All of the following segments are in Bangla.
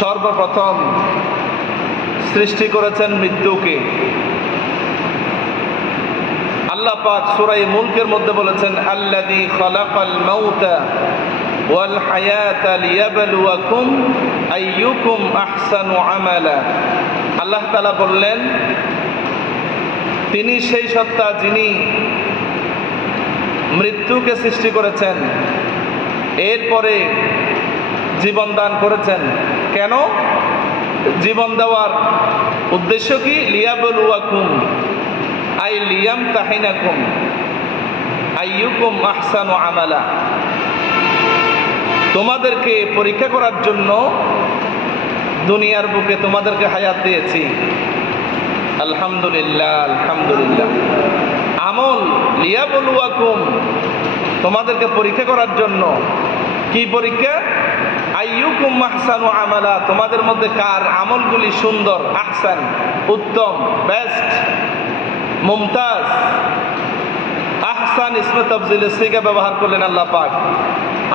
সর্বপ্রথম সৃষ্টি করেছেন মৃত্যুকে। আল্লাহ পাক সূরা মুলকের মধ্যে বলেছেন, আল্লাযী খালাকাল মাউতা ওয়াল হায়াতা লিয়াবলুয়াকুম আইয়ুকুম আহসানু আমালা। আল্লাহ তাআলা বললেন, তিনি সেই সত্তা যিনি মৃত্যুকে সৃষ্টি করেছেন, এরপরে জীবন দান করেছেন। কেন জীবন দেওয়ার উদ্দেশ্য কি? লিয়াবলুয়াকুম আই লিয়ামতাহিনাকুম আইয়ুকুম আহসানু আমালা, তোমাদেরকে পরীক্ষা করার জন্য দুনিয়ার বুকে তোমাদেরকে হায়াত দিয়েছি। আলহামদুলিল্লাহ, আলহামদুলিল্লাহ। আমল লিয়াবলুয়াকুম, তোমাদেরকে পরীক্ষা করার জন্য। কি পরীক্ষা? আইয়ুকুম আহসানু আমালা, তোমাদের মধ্যে কার আমলগুলি সুন্দর, আহসান উত্তম, বেস্ট, মুমতাজ। আহসান ইসমে তাফজিলের সিগা ব্যবহার করলেন আল্লাহ পাক।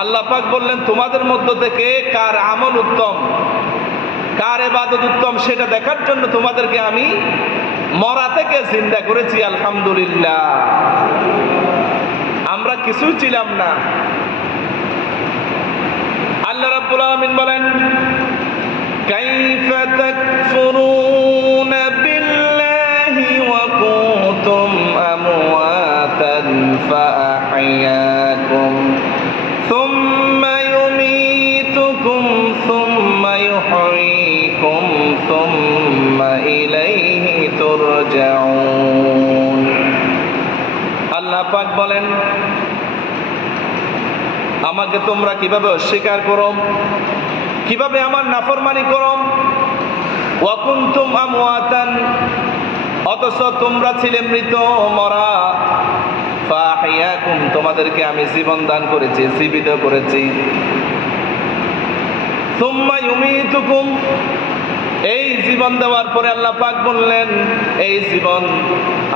আল্লাহ পাক বললেন, তোমাদের মধ্য থেকে কার আমল উত্তম, কার ইবাদত উত্তম, সেটা দেখার জন্য তোমাদেরকে আমি মরা থেকে জিন্দা করেছি। আলহামদুলিল্লাহ। আমরা কিছুই ছিলাম না। আল্লাহ রাব্বুল আলামিন বলেন, কাইফা তাকফুরুনা বিল্লাহি ওয়া কুনতুম আমওয়াতান ফাআহইয়াকুম সুম্মা ইউমীতুকুম সুম্মা ইউহয়ীকুম সুম্মা ইলাইহি তুরজাউন। আল্লাহ পাক বলেন, আমাকে তোমরা কিভাবে অস্বীকার করো, কিভাবে আমার নাফরমানি করো। ওয়া কুনতুম আমওয়াতান, অথচ তোমরা ছিলে মৃত, মরা। ফাআহইয়াকুম, তোমাদেরকে আমি জীবন দান করেছি, জীবিত করেছি। সুম্মা ইউমীতুকুম, এই জীবন দেওয়ার পরে আল্লাহ পাক বললেন, এই জীবন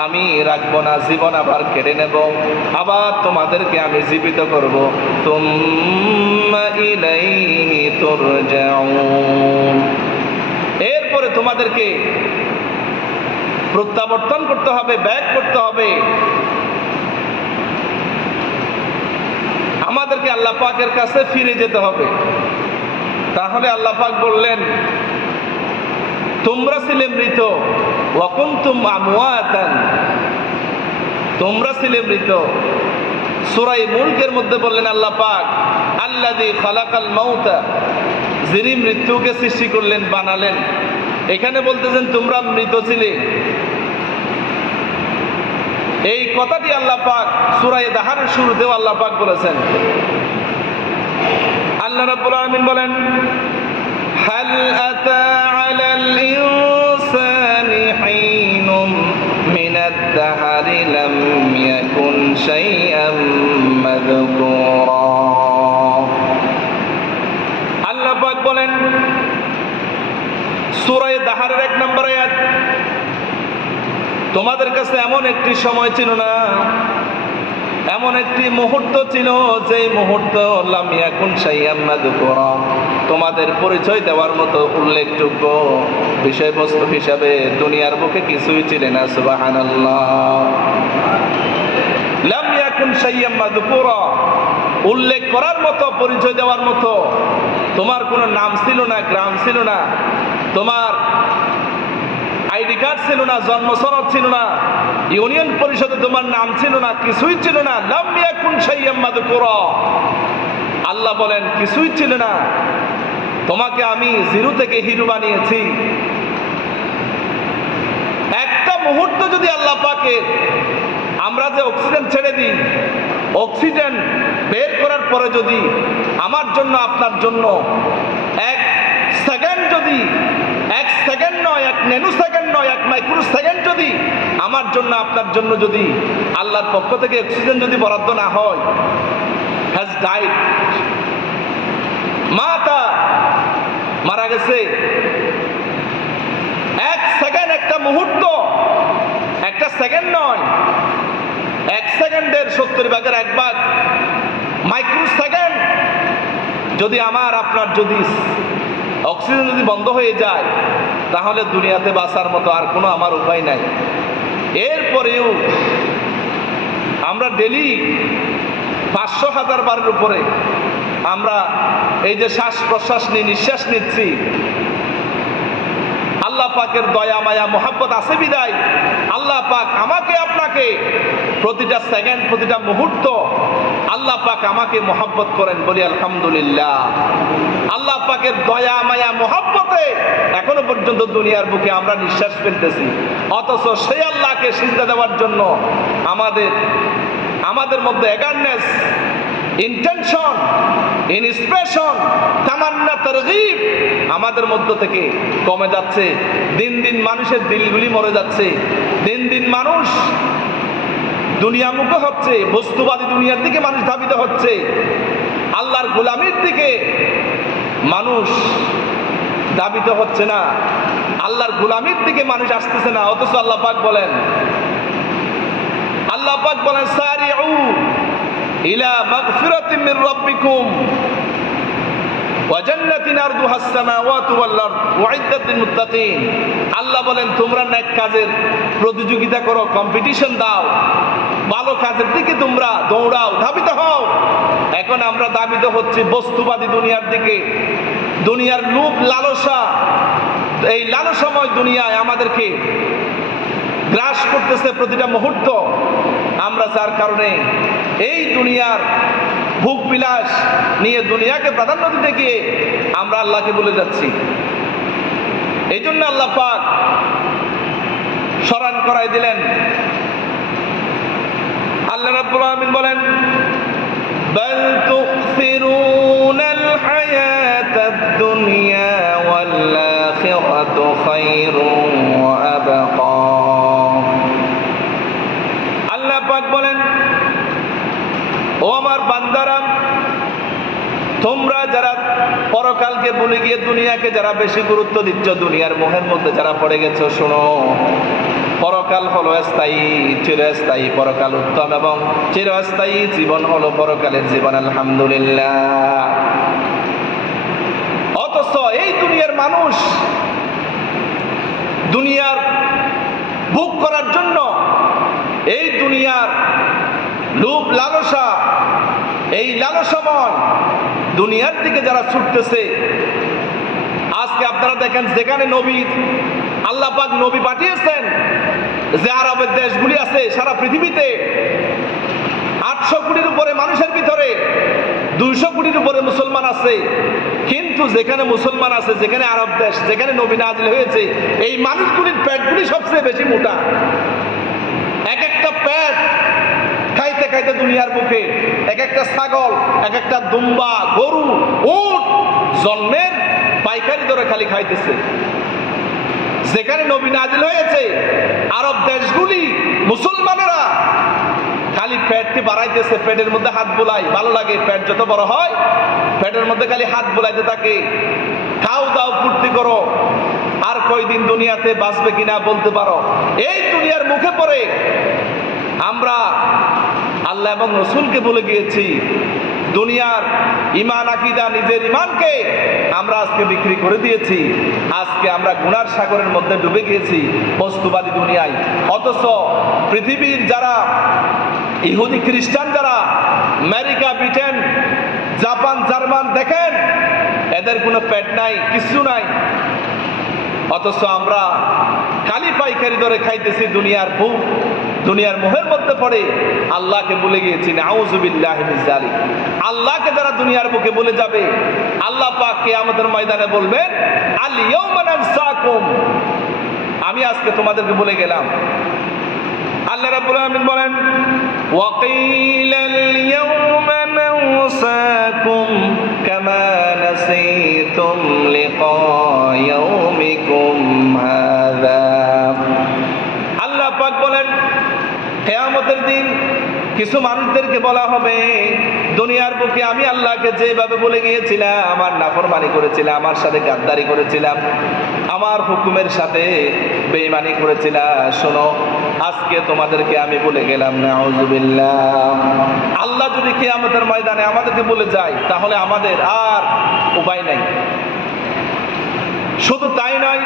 আমি রাখবো না, জীবন আবার কেড়ে নেব, আবার তোমাদেরকে আমি জীবিত করব। সুম্মা ইলাইহি তুরজাউন, এরপরে তোমাদেরকে প্রত্যাবর্তন করতে হবে, ব্যাক করতে হবে। আমাদেরকে আল্লাহ পাকের কাছে ফিরে যেতে হবে। তাহলে আল্লাহ পাক বললেন, তোমরা ছিলে মৃত, ওয়া কুনতুম আমওয়াতান, তোমরা ছিলে মৃত। সূরা মুলকের মধ্যে বললেন আল্লাহ পাক, আল্লাযী খালাকাল মাউতা, যিনি মৃত্যুকে সৃষ্টি করলেন, বানালেন। এখানে বলতেছেন তোমরা মৃত ছিলে। এই কথাটি আল্লাহ পাক সূরা দাহরের শুরুতেও আল্লাহ পাক বলেছেন। আল্লাহ রাব্বুল আলামিন বলেন, হাল আতা আলাল ইনসানি হিনুম মিনাদ দাহরি লাম ইয়াকুন শাইআম মাযকুরা। আল্লাহ পাক বলেন সূরা দাহরের 1 নম্বর আয়াত, তোমাদের কাছে এমন একটি সময় ছিল না, এমন একটি মুহূর্ত ছিল, যেই মুহূর্ত লাম ইয়াকুন শাইআম মাযকুরা, তোমাদের পরিচয় দেওয়ার মতো উল্লেখযোগ্য বিষয়বস্তু হিসাবে দুনিয়ার বুকে কিছুই ছিল না। সুবহানাল্লাহ। লাম ইয়াকুন শাইআম মাযকুরা, উল্লেখ করার মতো, পরিচয় দেওয়ার মতো তোমার কোনো নাম ছিল না, গ্রাম ছিল না, তোমার আইডি কার্ড ছিল না, জন্ম সনদ ছিল না, ইউনিয়ন পরিষদে তোমার নাম ছিল না, কিছুই ছিল না। লাম ইয়াকুন শাইআম মাযকুরা, আল্লাহ বলেন কিছুই ছিল না, তোমাকে আমি জিরো থেকে হিরো বানিয়েছি। একটা মুহূর্ত যদি আল্লাহ পাকে, আমরা যে অক্সিজেন ছেড়ে দিই, অক্সিজেন বের করার পরে যদি আমার জন্য, আপনার জন্য 1 সেকেন্ড, যদি 1 সেকেন্ড নয়, 1 ন্যানো সেকেন্ড নয়, 1 মাইক্রো সেকেন্ড যদি আমার জন্য, আপনার জন্য যদি আল্লাহর পক্ষ থেকে অক্সিজেন যদি বরাদ্দ না হয়, হ্যাজ ডাইড, মারা গেছে। 1 সেকেন্ড, একটা মুহূর্ত, একটা সেকেন্ড নয়, 1 সেকেন্ডের 70 ভাগের 1 ভাগ, মাইক্রো সেকেন্ড যদি আমার আপনার যদি অক্সিজেন যদি বন্ধ হয়ে যায় তাহলে দুনিয়াতে বাঁচার মতো আর কোনো আমার উপায় নাই। এরপরেও আমরা ডেলি 500,000 বারের উপরে আমরা এই যে শ্বাস প্রশ্বাস নিয়ে নিঃশ্বাস নিচ্ছি, আল্লাহ পাকের দয়া মায়া মোহাব্বত আছে বিদায় আল্লাহ পাক আমাকে আপনাকে প্রতিটা সেকেন্ড প্রতিটা মুহূর্ত আল্লাহ পাক আমাকে মোহাব্বত করেন, বলি আলহামদুলিল্লাহ। আল্লাহ পাকের দয়া মায়া মোহাব্বতে এখনো পর্যন্ত দুনিয়ার বুকে আমরা নিঃশ্বাস ফেলতেছি, অথচ সেই আল্লাহকে সিজদা দেওয়ার জন্য আমাদের মধ্যে এগারনেস, ইন্টেনশন, ইন্সপিরেশন, তামান্না, তারগীব আমাদের মধ্য থেকে কমে যাচ্ছে। দিন দিন মানুষের দিলগুলি মরে যাচ্ছে, দিন দিন মানুষ দুনিয়ামুখী হচ্ছে, বস্তুবাদী দুনিয়ার দিকে মানুষ ধাবিত হচ্ছে, আল্লাহর গোলামির দিকে মানুষ ধাবিত হচ্ছে না, আল্লাহর গোলামির দিকে মানুষ আসতেছে না। অথচ আল্লাহ পাক বলেন সারিউ ইলা মাগফিরাতিন মির রাব্বিকুম ওয়া জান্নাতিন আরদুহাস সামাওয়াতু ওয়াল আরদ উইদ্দাত লিল মুত্তাকিন। আল্লাহ বলেন তোমরা নেক কাজের প্রতিযোগিতা করো, কম্পিটিশন দাও, ভালো কাজের দিকে তোমরা দৌড়াও, ধাবিত হও। এখন আমরা ধাবিত হচ্ছি বস্তুবাদী দুনিয়ার দিকে, দুনিয়ার লোভ লালসা, এই লালসাময় দুনিয়ায় আমাদেরকে গ্রাস করতেছে প্রতিটা মুহূর্ত। আমরা যার কারণে এই দুনিয়ার ভোগ বিলাস নিয়ে দুনিয়াকে প্রাধান্য দিতে গিয়ে আমরা আল্লাহকে ভুলে যাচ্ছি। এই জন্য আল্লাহ পাক স্মরণ করাই দিলেন। আল্লাহ রাব্বুল আলামিন বলেন বাল তু'থিরুনাল হায়াতাদ দুনিয়া ওয়াল আখিরাতু খায়রুন ওয়া আবকা। আল্লাহ পাক বলেন ও আমার বান্দারা, তোমরা যারা পরকালকে ভুলে গিয়ে দুনিয়াকে যারা বেশি গুরুত্ব দিচ্ছ, দুনিয়ার মোহের মধ্যে যারা পড়ে গেছো, শোনো পরকাল হলো স্থায়ী, চিরস্থায়ী। পরকাল উত্তম এবং চিরস্থায়ী জীবন হলো পরকালের জীবন, আলহামদুলিল্লাহ। অথচ এই দুনিয়ার মানুষ দুনিয়ার ভোগ করার জন্য, এই দুনিয়ার লোভ লালসা, এই লালসাময় দুনিয়ার দিকে যারা ছুটতেছে, আজকে আপনারা দেখেন যেখানে নবীর আল্লাহ পাক নবী পাঠিয়েছেন, যে আরবের দেশগুলি আছে সারা পৃথিবীতে 800 কোটির উপরে মানুষের ভিতরে 200 কোটির উপরে মুসলমান আছে, কিন্তু যেখানে মুসলমান আছে, যেখানে আরব দেশ, যেখানে নবী নাজিল হয়েছে, এই মানুষগুলির পেটগুলি সবচেয়ে বেশি মোটা। এক একটা পেট খাইতে খাইতে দুনিয়ার বুকে এক একটা ছাগল, এক একটা দুম্বা, গরু, উট জন্মের পাইকারি দরে খালি খাইতেছে। যেখানে নবী নাজিল হয়েছে আরব দেশগুলি মুসলমানেরা খালি পেটকে বাড়াইতেছে, পেটের মধ্যে হাত বোলাই, ভালো লাগে, পেট যত বড় হয় পেটের মধ্যে খালি হাত বোলাইতে থাকে। খাও দাও ফুর্তি করো, আর কয়দিন দুনিয়াতে বাঁচবে কিনা বলতে পারো। এই দুনিয়ার মুখে পড়ে আমরা আল্লাহ এবং রসুলকে ভুলে গিয়েছি। দুনিয়ার ইমান আকীদা, নিজের ইমানকে আমরা আজকে বিক্রি করে দিয়েছি। আজকে আমরা গুনার সাগরের মধ্যে ডুবে গিয়েছি বস্তুবাদী দুনিয়ায়। অথচ পৃথিবীর যারা ইহুদি খ্রিস্টান, যারা আমেরিকা, ব্রিটেন, জাপান, জার্মান, দেখেন এদের কোনো পেট নাই, কিছু নাই। অথচ আমরা খালি পাইকারি দরে খাইতেছি দুনিয়ার ভোগ, দুনিয়ার মোহের মধ্যে পড়ে আল্লাহকে ভুলে গিয়েছি। নাউযুবিল্লাহি মিন যালিক। আল্লাহকে যারা দুনিয়ার বুকে ভুলে যাবে, আল্লাহ পাক কিয়ামতের ময়দানে বলবেন আল ইয়াউমা নানসাকুম, আমি আজকে তোমাদেরকে ভুলে গেলাম। আল্লাহ রাব্বুল আলামিন বলেন ওয়া কিলাল ইয়াউমা নানসাকুম কামা নাসিতুম লিকা ইয়াউমিকুম হাযা। আল্লাহ পাক বলেন কিয়ামতের দিন কিছু মানুষদেরকে বলা হবে, দুনিয়ার বুকে আমি আল্লাহকে যেভাবে বলে গিয়েছিলাম, আমার নাফরমানি করেছিলাম, আমার সাথে গাদ্দারি করেছিলাম, আমার হুকুমের সাথে বেঈমানি করেছিলাম, শোনো আজকে তোমাদেরকে আমি বলে গেলাম। নাউযুবিল্লাহ। আল্লাহ যদি কিয়ামতের ময়দানে আমাদেরকে বলে যায়, তাহলে আমাদের আর উপায় নাই। শুধু তাই নয়,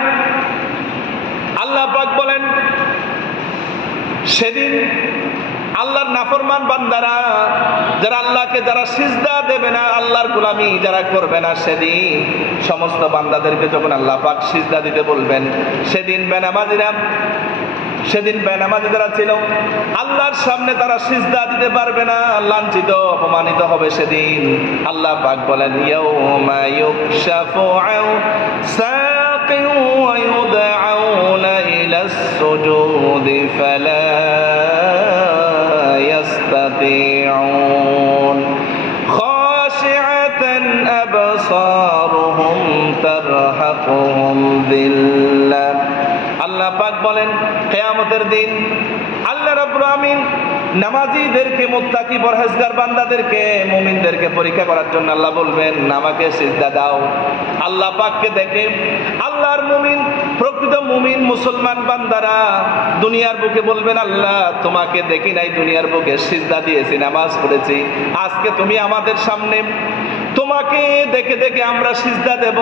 আল্লাহ পাক বলেন সেদিন আল্লাহর নাফরমান বান্দারা, যারা আল্লাহকে যারা সিজদা দেবে না, আল্লাহর গোলামি যারা করবে না, সেদিন সমস্ত বান্দাদেরকে যখন আল্লাহ পাক সিজদা দিতে বলবেন, সেদিন বেনামাজি যারা ছিল আল্লাহর সামনে তারা সিজদা দিতে পারবে না, লাঞ্ছিত অপমানিত হবে সেদিন। আল্লাহ পাক বলেন ইয়াউমা ইউকশাফু আন সাকিন ওয়া ইউদআউনা ইলাস সুজুদি ফালা يستطيعون خاشعة أبصارهم ترهقهم ذلة। আল্লাহ পাক বলেন কিয়ামতের দিন আল্লাহ রাব্বুল আমিন নামাজীদেরকে, মুত্তাকি পরহেজগার বান্দাদেরকে, মুমিনদেরকে পরীক্ষা করার জন্য আল্লাহ বলবেন আমাকে সিজদা দাও। আল্লাহ পাককে দেখে আল্লাহর মুমিন, প্রকৃত মুমিন মুসলমান বান্দারা দুনিয়ার বুকে বলবেন আল্লাহ তোমাকে দেখি নাই, দুনিয়ার বুকে সিজদা দিয়েছি, নামাজ পড়েছি, আজকে তুমি আমাদের সামনে তোমাকে দেখে দেখে আমরা সিজদা দেব,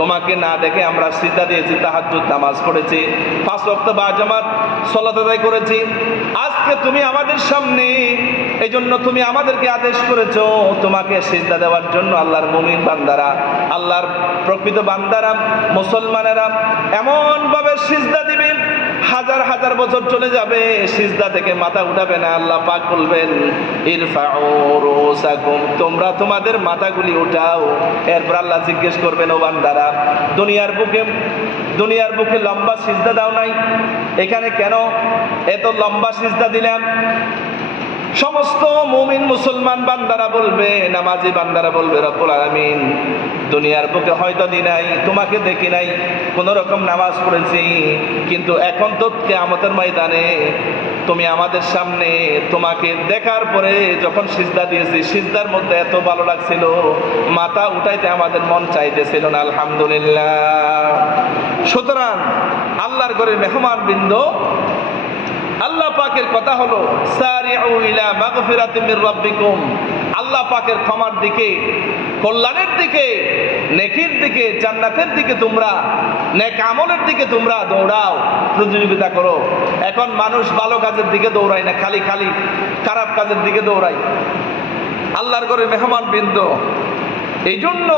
তোমাকে না দেখে আমরা সিজদা দিয়েছি, তাহাজ্জুদ নামাজ পড়েছি, 5 ওয়াক্ত বা জামাত সালাত আদায় করেছি, আজকে তুমি আমাদের সামনে, এই জন্য তুমি আমাদেরকে আদেশ করেছো তোমাকে সিজদা দেওয়ার জন্য। আল্লাহর মুমিন বান্দারা, আল্লাহর প্রকৃত বান্দারা, মুসলমানেরা এমন ভাবে সিজদা দিবে, হাজার হাজার বছর চলে যাবে, সিজদা থেকে মাথা উঠাবে না। আল্লাহ পাক বলবেন ইরফাউ রুসাকুম, তোমরা তোমাদের মাথাগুলি উঠাও। এরপর আল্লাহ জিজ্ঞেস করবেন ও বান্দারা দুনিয়ার বুকে লম্বা সিজদা দাও নাই, এখানে কেন এত লম্বা সিজদা দিলাম? সমস্ত মুমিন মুসলমান বান্দারা বলবে, নামাজি বান্দারা বলবে রব্বুল আলামিন দুনিয়ার বুকে হয়তো দি নাই, তোমাকে দেখি নাই, কোন রকম নামাজ পড়েছি, কিন্তু এখন তো কিয়ামতের ময়দানে তুমি আমাদের সামনে, তোমাকে দেখার পরে যখন সিজদা দিয়েছি, সিজদার মধ্যে এত ভালো লাগছিল, মাথা উঠাইতে আমাদের মন চাইতেছিল না। আলহামদুলিল্লাহ। সুতরাং আল্লাহর ঘরের মেহমান বৃন্দ, আল্লাহ পাকের কথা হলো সারিউ ইলা মাগফিরাতিম মির রাব্বিকুম, আল্লাহ পাকের ক্ষমার দিকে, কল্যাণের দিকে, নেকির দিকে, জান্নাতের দিকে তোমরা, নেক আমলের দিকে তোমরা দৌড়াও, প্রতিযোগিতা করো। এখন মানুষ ভালো কাজের দিকে দৌড়ায় না, খালি খারাপ কাজের দিকে দৌড়ায়। আল্লাহর ঘরে মেহমান বৃন্দ, এই জন্য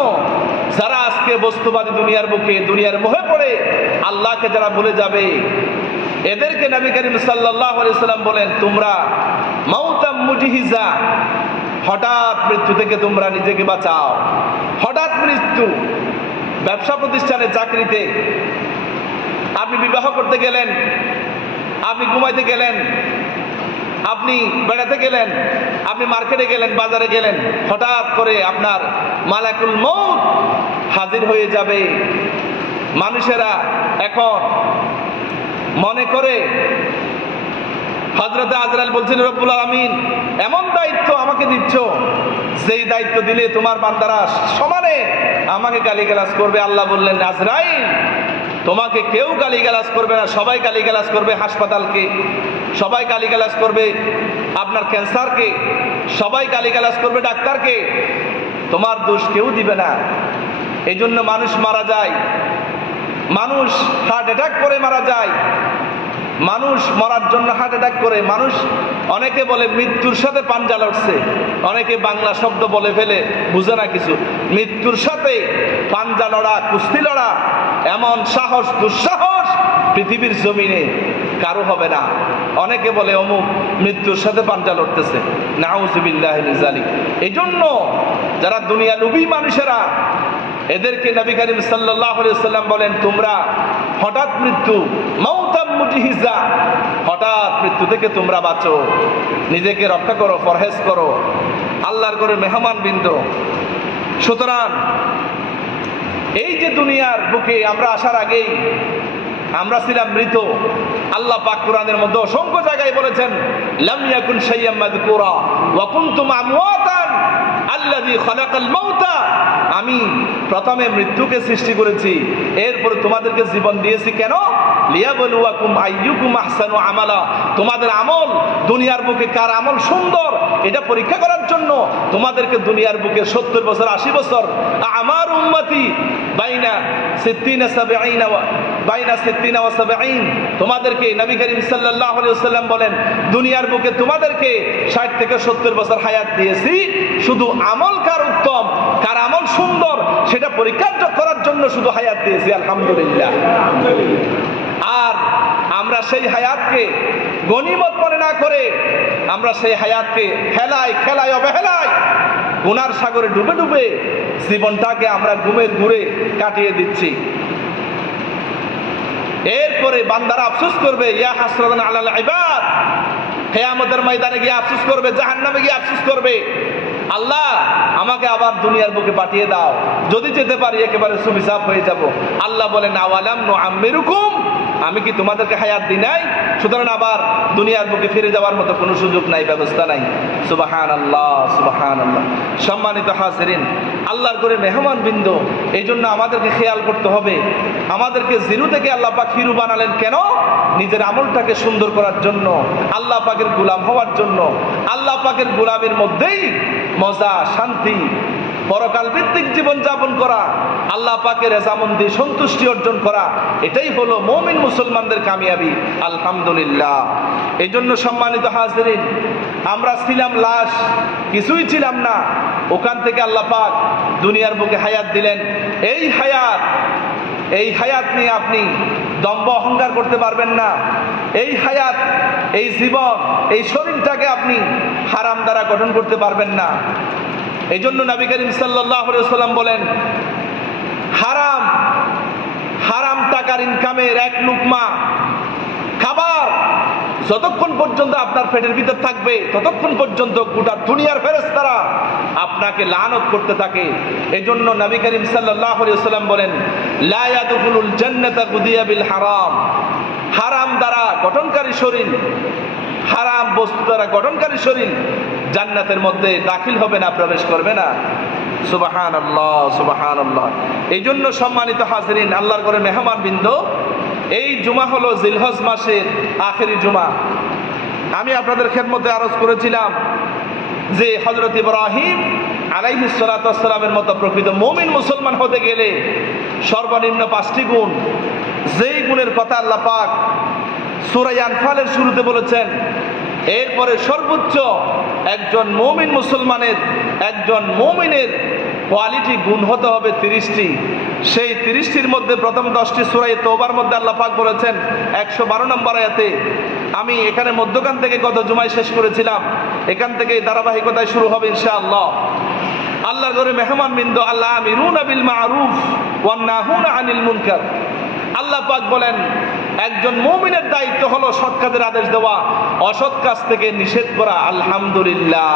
যারা আজকে বস্তুবাদী দুনিয়ার বুকে, দুনিয়ার মোহে পড়ে আল্লাহকে যারা ভুলে যাবে, এদেরকে নবী করিম সাল্লাল্লাহু আলাইহি সাল্লাম বলেন তোমরা মাউতাম মুজহিজা, হঠাৎ মৃত্যু থেকে তোমরা নিজেকে বাঁচাও। হঠাৎ মৃত্যু, ব্যবসা প্রতিষ্ঠানে, চাকরিতে, আপনি বিবাহ করতে গেলেন, আপনি ঘুমাইতে গেলেন, আপনি বেড়াতে গেলেন, আপনি মার্কেটে গেলেন, বাজারে গেলেন, হঠাৎ করে আপনার মালাকুল মউত হাজির হয়ে যাবে। মানুষেরা এখন মনে করে, হযরত আজরাইল বলছেন রব্বুল আলামিন এমন দায়িত্ব আমাকে দিচ্ছ, যেই দায়িত্ব দিলে তোমার বান্দারা সমানে আমাকে গালিগালাজ করবে। আল্লাহ বললেন আজরাইল তোমাকে কেউ গালিগালাজ করবে না, সবাই গালিগালাজ করবে হাসপাতালকে, সবাই গালিগালাজ করবে আপনার ক্যান্সারকে, সবাই গালিগালাজ করবে ডাক্তারকে, তোমার দোষ কেউ দিবে না। এই জন্য মানুষ মারা যায়, মানুষ হার্ট অ্যাটাক করে মারা যায়, মানুষ মরার জন্য হার্ট অ্যাটাক করে, মানুষ অনেকে বলে মৃত্যুর সাথে পাঞ্জা লড়ছে, অনেকে বাংলা শব্দ বলে ফেলে, বুঝে না কিছু। মৃত্যুর সাথে পাঞ্জা লড়া, কুস্তি লড়া, এমন সাহস, দুঃসাহস পৃথিবীর জমিনে কারো হবে না। অনেকে বলে অমুক মৃত্যুর সাথে পাঞ্জা লড়তেছে, নাউযুবিল্লাহি মিন যালিক। এই জন্য যারা দুনিয়া লোভী মানুষেরা, এদেরকে নবী করিম সাল্লাল্লাহু আলাইহি ওয়াসাল্লাম বলেন তোমরা হঠাৎ মৃত্যু, মাউতাম মুজহিজা, হঠাৎ মৃত্যু থেকে তোমরা বাঁচো, নিজেকে রক্ষা করো, পরহেজ করো, আল্লাহর ঘরে মেহমান বৃন্দ। সুতরাং এই যে দুনিয়ার বুকে আমরা আসার আগেই আমরা ছিলাম মৃত। আল্লাহ পাক কোরআনের মধ্যে অসংখ্য জায়গায় বলেছেন লাম ইয়াকুন শাইয়্যাম মাযকুরা ওয়া কুনতুম আমওয়াতান আল্লাযী খালাকাল মাউতা, আমি প্রথমে মৃত্যুকে সৃষ্টি করেছি, এরপর তোমাদেরকে জীবন দিয়েছি। কেন? লিয়াবলুয়াকুম আইয়ুকুম আহসানু আমালা, তোমাদের আমল দুনিয়ার বুকে কার আমল সুন্দর এটা পরীক্ষা করার জন্য তোমাদেরকে দুনিয়ার বুকে 70 বছর 80 বছর আমার উম্মতি বাইনা 60 ওয়া 70 তোমাদেরকে নবী করিম সাল্লাল্লাহু আলাইহি ওয়াসাল্লাম বলেন দুনিয়ার বুকে তোমাদেরকে 60 থেকে 70 বছর হায়াত দিয়েছি, শুধু আমল কার উত্তম কার আমল সুন্দর সেটা পরীক্ষা করার জন্য শুধু হায়াত দিয়েছি। আলহামদুলিল্লাহ। আর আমরা সেই হায়াতকে গনিমত মনে না করে আমরা সেই হায়াতকে খেলায় অবহেলায় গুনার সাগরে ডুবে ডুবে জীবনটাকে আমরা ঘুমের ঘুরে কাটিয়ে দিচ্ছি। এরপরে বান্দারা আফসোস করবে, ইয়া হাসরাতান আলাল ইবাদ, কিয়ামতের ময়দানে গিয়ে আফসোস করবে, জাহান্নামে গিয়ে আফসোস করবে, আল্লাহ আমাকে আবার দুনিয়ার বুকে পাঠিয়ে দাও, যদি যেতে পারি একেবারে সুবিচাপ হয়ে যাব। আল্লাহ বলেন আওয়ালাম নুআম্মিরুকুম, আমি কি তোমাদেরকে হায়াত দিই নাই? সুতরাং আবার দুনিয়ার বুকে ফিরে যাওয়ার মতো কোনো সুযোগ নাই, ব্যবস্থা নাই। সুবহানাল্লাহ, সুবহানাল্লাহ। সম্মানিত হাজিরিন, আল্লাহর করে মেহমান বৃন্দ, এই জন্য আমাদেরকে খেয়াল করতে হবে, আমাদেরকে জিরো থেকে আল্লাহ পাক হিরো বানালেন কেন? নিজের আমলটাকে সুন্দর করার জন্য, আল্লাহ পাকের গোলাম হওয়ার জন্য। আল্লাহ পাকের গোলামের মধ্যেই মজা, শান্তি, পরকাল ভিত্তিক জীবন যাপন করা, আল্লাহ পাকের রেজামন্দি সন্তুষ্টি অর্জন করা, এটাই হলো মুমিন মুসলমানদের কামিয়াবি। আলহামদুলিল্লাহ। এই জন্য সম্মানিত হাজিরিন, আমরা ছিলাম লাশ, কিছুই ছিলাম না, ওখান থেকে আল্লাহ পাক দুনিয়ার বুকে হায়াত দিলেন। এই হায়াত নিয়ে আপনি দম্ভ অহংকার করতে পারবেন না। এই হায়াত, এই জীবন, এই শরীরটাকে আপনি হারাম দ্বারা গঠন করতে পারবেন না। এই জন্য নবী করিম সাল্লাল্লাহু আলাইহি ওয়াসাল্লাম বলেন, হারাম টাকার ইনকামের এক লুকমা খাবার যতক্ষণ পর্যন্ত আপনার পেটের ভিতর থাকবে ততক্ষণ পর্যন্ত গোটা দুনিয়ার ফেরেশতারা আপনাকে লানত করতে থাকে। এই জন্য নবী করিম সাল্লাল্লাহু আলাইহি ওয়াসাল্লাম বলেন, লা ইয়াদখুলুল জান্নাতা গুদিয়া বিল হারাম, হারাম দ্বারা গঠনকারী শরীর, হারাম বস্তু দ্বারা গঠনকারী শরীর জান্নাতের মধ্যে দাখিল হবে না, প্রবেশ করবে না। সুবহানাল্লাহ, সুবহানাল্লাহ। এই জন্য সম্মানিত হাজিরিন, আল্লাহর ঘরে মেহমান বৃন্দ, এই জুমা হলো জিলহজ মাসের আখেরি জুমা। আমি আপনাদের খেদমতে আরজ করেছিলাম যে হযরত ইব্রাহিম আলাইহিস সালাতু ওয়াস সালামের মতো প্রকৃত মুমিন মুসলমান হতে গেলে সর্বনিম্ন 5টি গুণ, যেই গুণের কথা আল্লাহ পাক সূরা আনফালের শুরুতে বলেছেন, এরপরে সর্বোচ্চ একজন মুমিন মুসলমানের, একজন মুমিনের কোয়ালিটি গুণ হতে হবে 30টি। সেই 30টির মধ্যে প্রথম 10টি সূরা তওবার মধ্যে আল্লাহ পাক বলেছেন 112 নম্বর আয়াতে। আমি এখানে মধ্যখান থেকে গত জুমায় শেষ করেছিলাম, এখান থেকে ধারাবাহিকতায় শুরু হবে ইনশাআল্লাহ। আল্লাহর ঘরে মেহমান বৃন্দ, আল্লাহ আমিরুনা বিল মারুফ ওয়ান নাহুনা আনিল মুনকার। আল্লাহ পাক বলেন একজন মুমিনের দায়িত্ব হলো সৎ কাজের আদেশ দেওয়া, অসৎ কাজ থেকে নিষেধ করা। আলহামদুলিল্লাহ।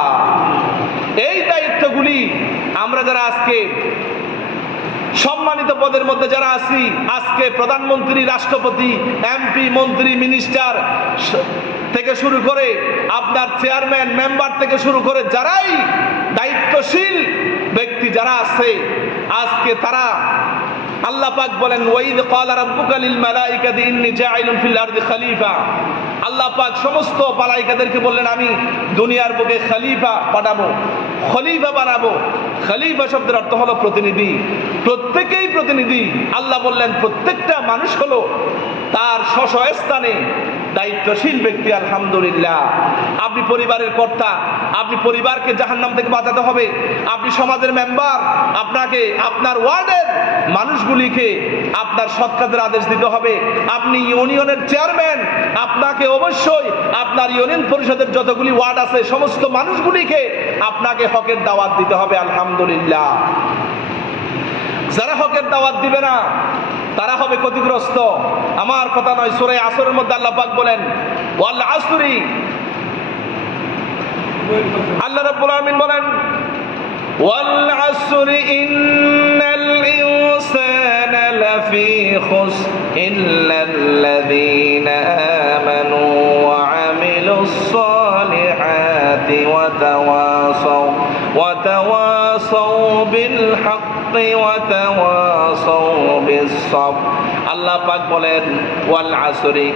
এই দায়িত্বগুলি আমরা যারা আজকে সম্মানিত পদের মধ্যে যারা আছি, আজকে প্রধানমন্ত্রী, রাষ্ট্রপতি, এমপি, মন্ত্রী, মিনিস্টার থেকে শুরু করে আপনার চেয়ারম্যান, মেম্বার থেকে শুরু করে যারাই দায়িত্বশীল ব্যক্তি যারা আছে, আজকে তারা, আল্লাহ পাক বলেন ওয়াইদ ক্বালা রাব্বুকা লিল মালাইকাতি ইন্নী জাইলুন ফিল আরদি খলিফা। আল্লাহ পাক সমস্ত মালাইকাদেরকে বললেন আমি দুনিয়ার বুকে খলিফা পাঠাবো, খলিফা বানাবো। খলিফা শব্দের অর্থ হলো প্রতিনিধি, প্রত্যেকেই প্রতিনিধি। আল্লাহ বললেন প্রত্যেকটা মানুষ হলো তার স্ব স্থানে দায়িত্বশীল ব্যক্তি। আলহামদুলিল্লাহ। আপনি পরিবারের কর্তা, আপনি পরিবারকে জাহান্নাম থেকে বাঁচাতে হবে। আপনি সমাজের মেম্বার, আপনাকে আপনার ওয়ার্ডের মানুষগুলিকে আপনার সৎ কাজের আদেশ দিতে হবে। আপনি ইউনিয়নের চেয়ারম্যান, আপনাকে অবশ্যই আপনার ইউনিয়ন পরিষদের যতগুলি ওয়ার্ড আছে সমস্ত মানুষগুলিকে আপনাকে হকের দাওয়াত দিতে হবে। আলহামদুলিল্লাহ। যারা হকের দাওয়াত দিবে না তারা হবে ক্ষতিগ্রস্ত। আমার কথা নয়, সূরা আসরের মধ্যে আল্লাহ পাক বলেন ওয়াল আসরি, আল্লাহ রাব্বুল আলামিন বলেন ওয়াল আসরি ইন্নাল ইনসানা লাফি খুসর ইল্লাল্লাযীনা আমানু ওয়া আমিলুস সালিহাতি ওয়া তাওয়াসাউ বিল হাক্কি ওয়া তাওয়াসাউ বিস الصف আল্লাহ পাক বলেন ওয়াল আসরি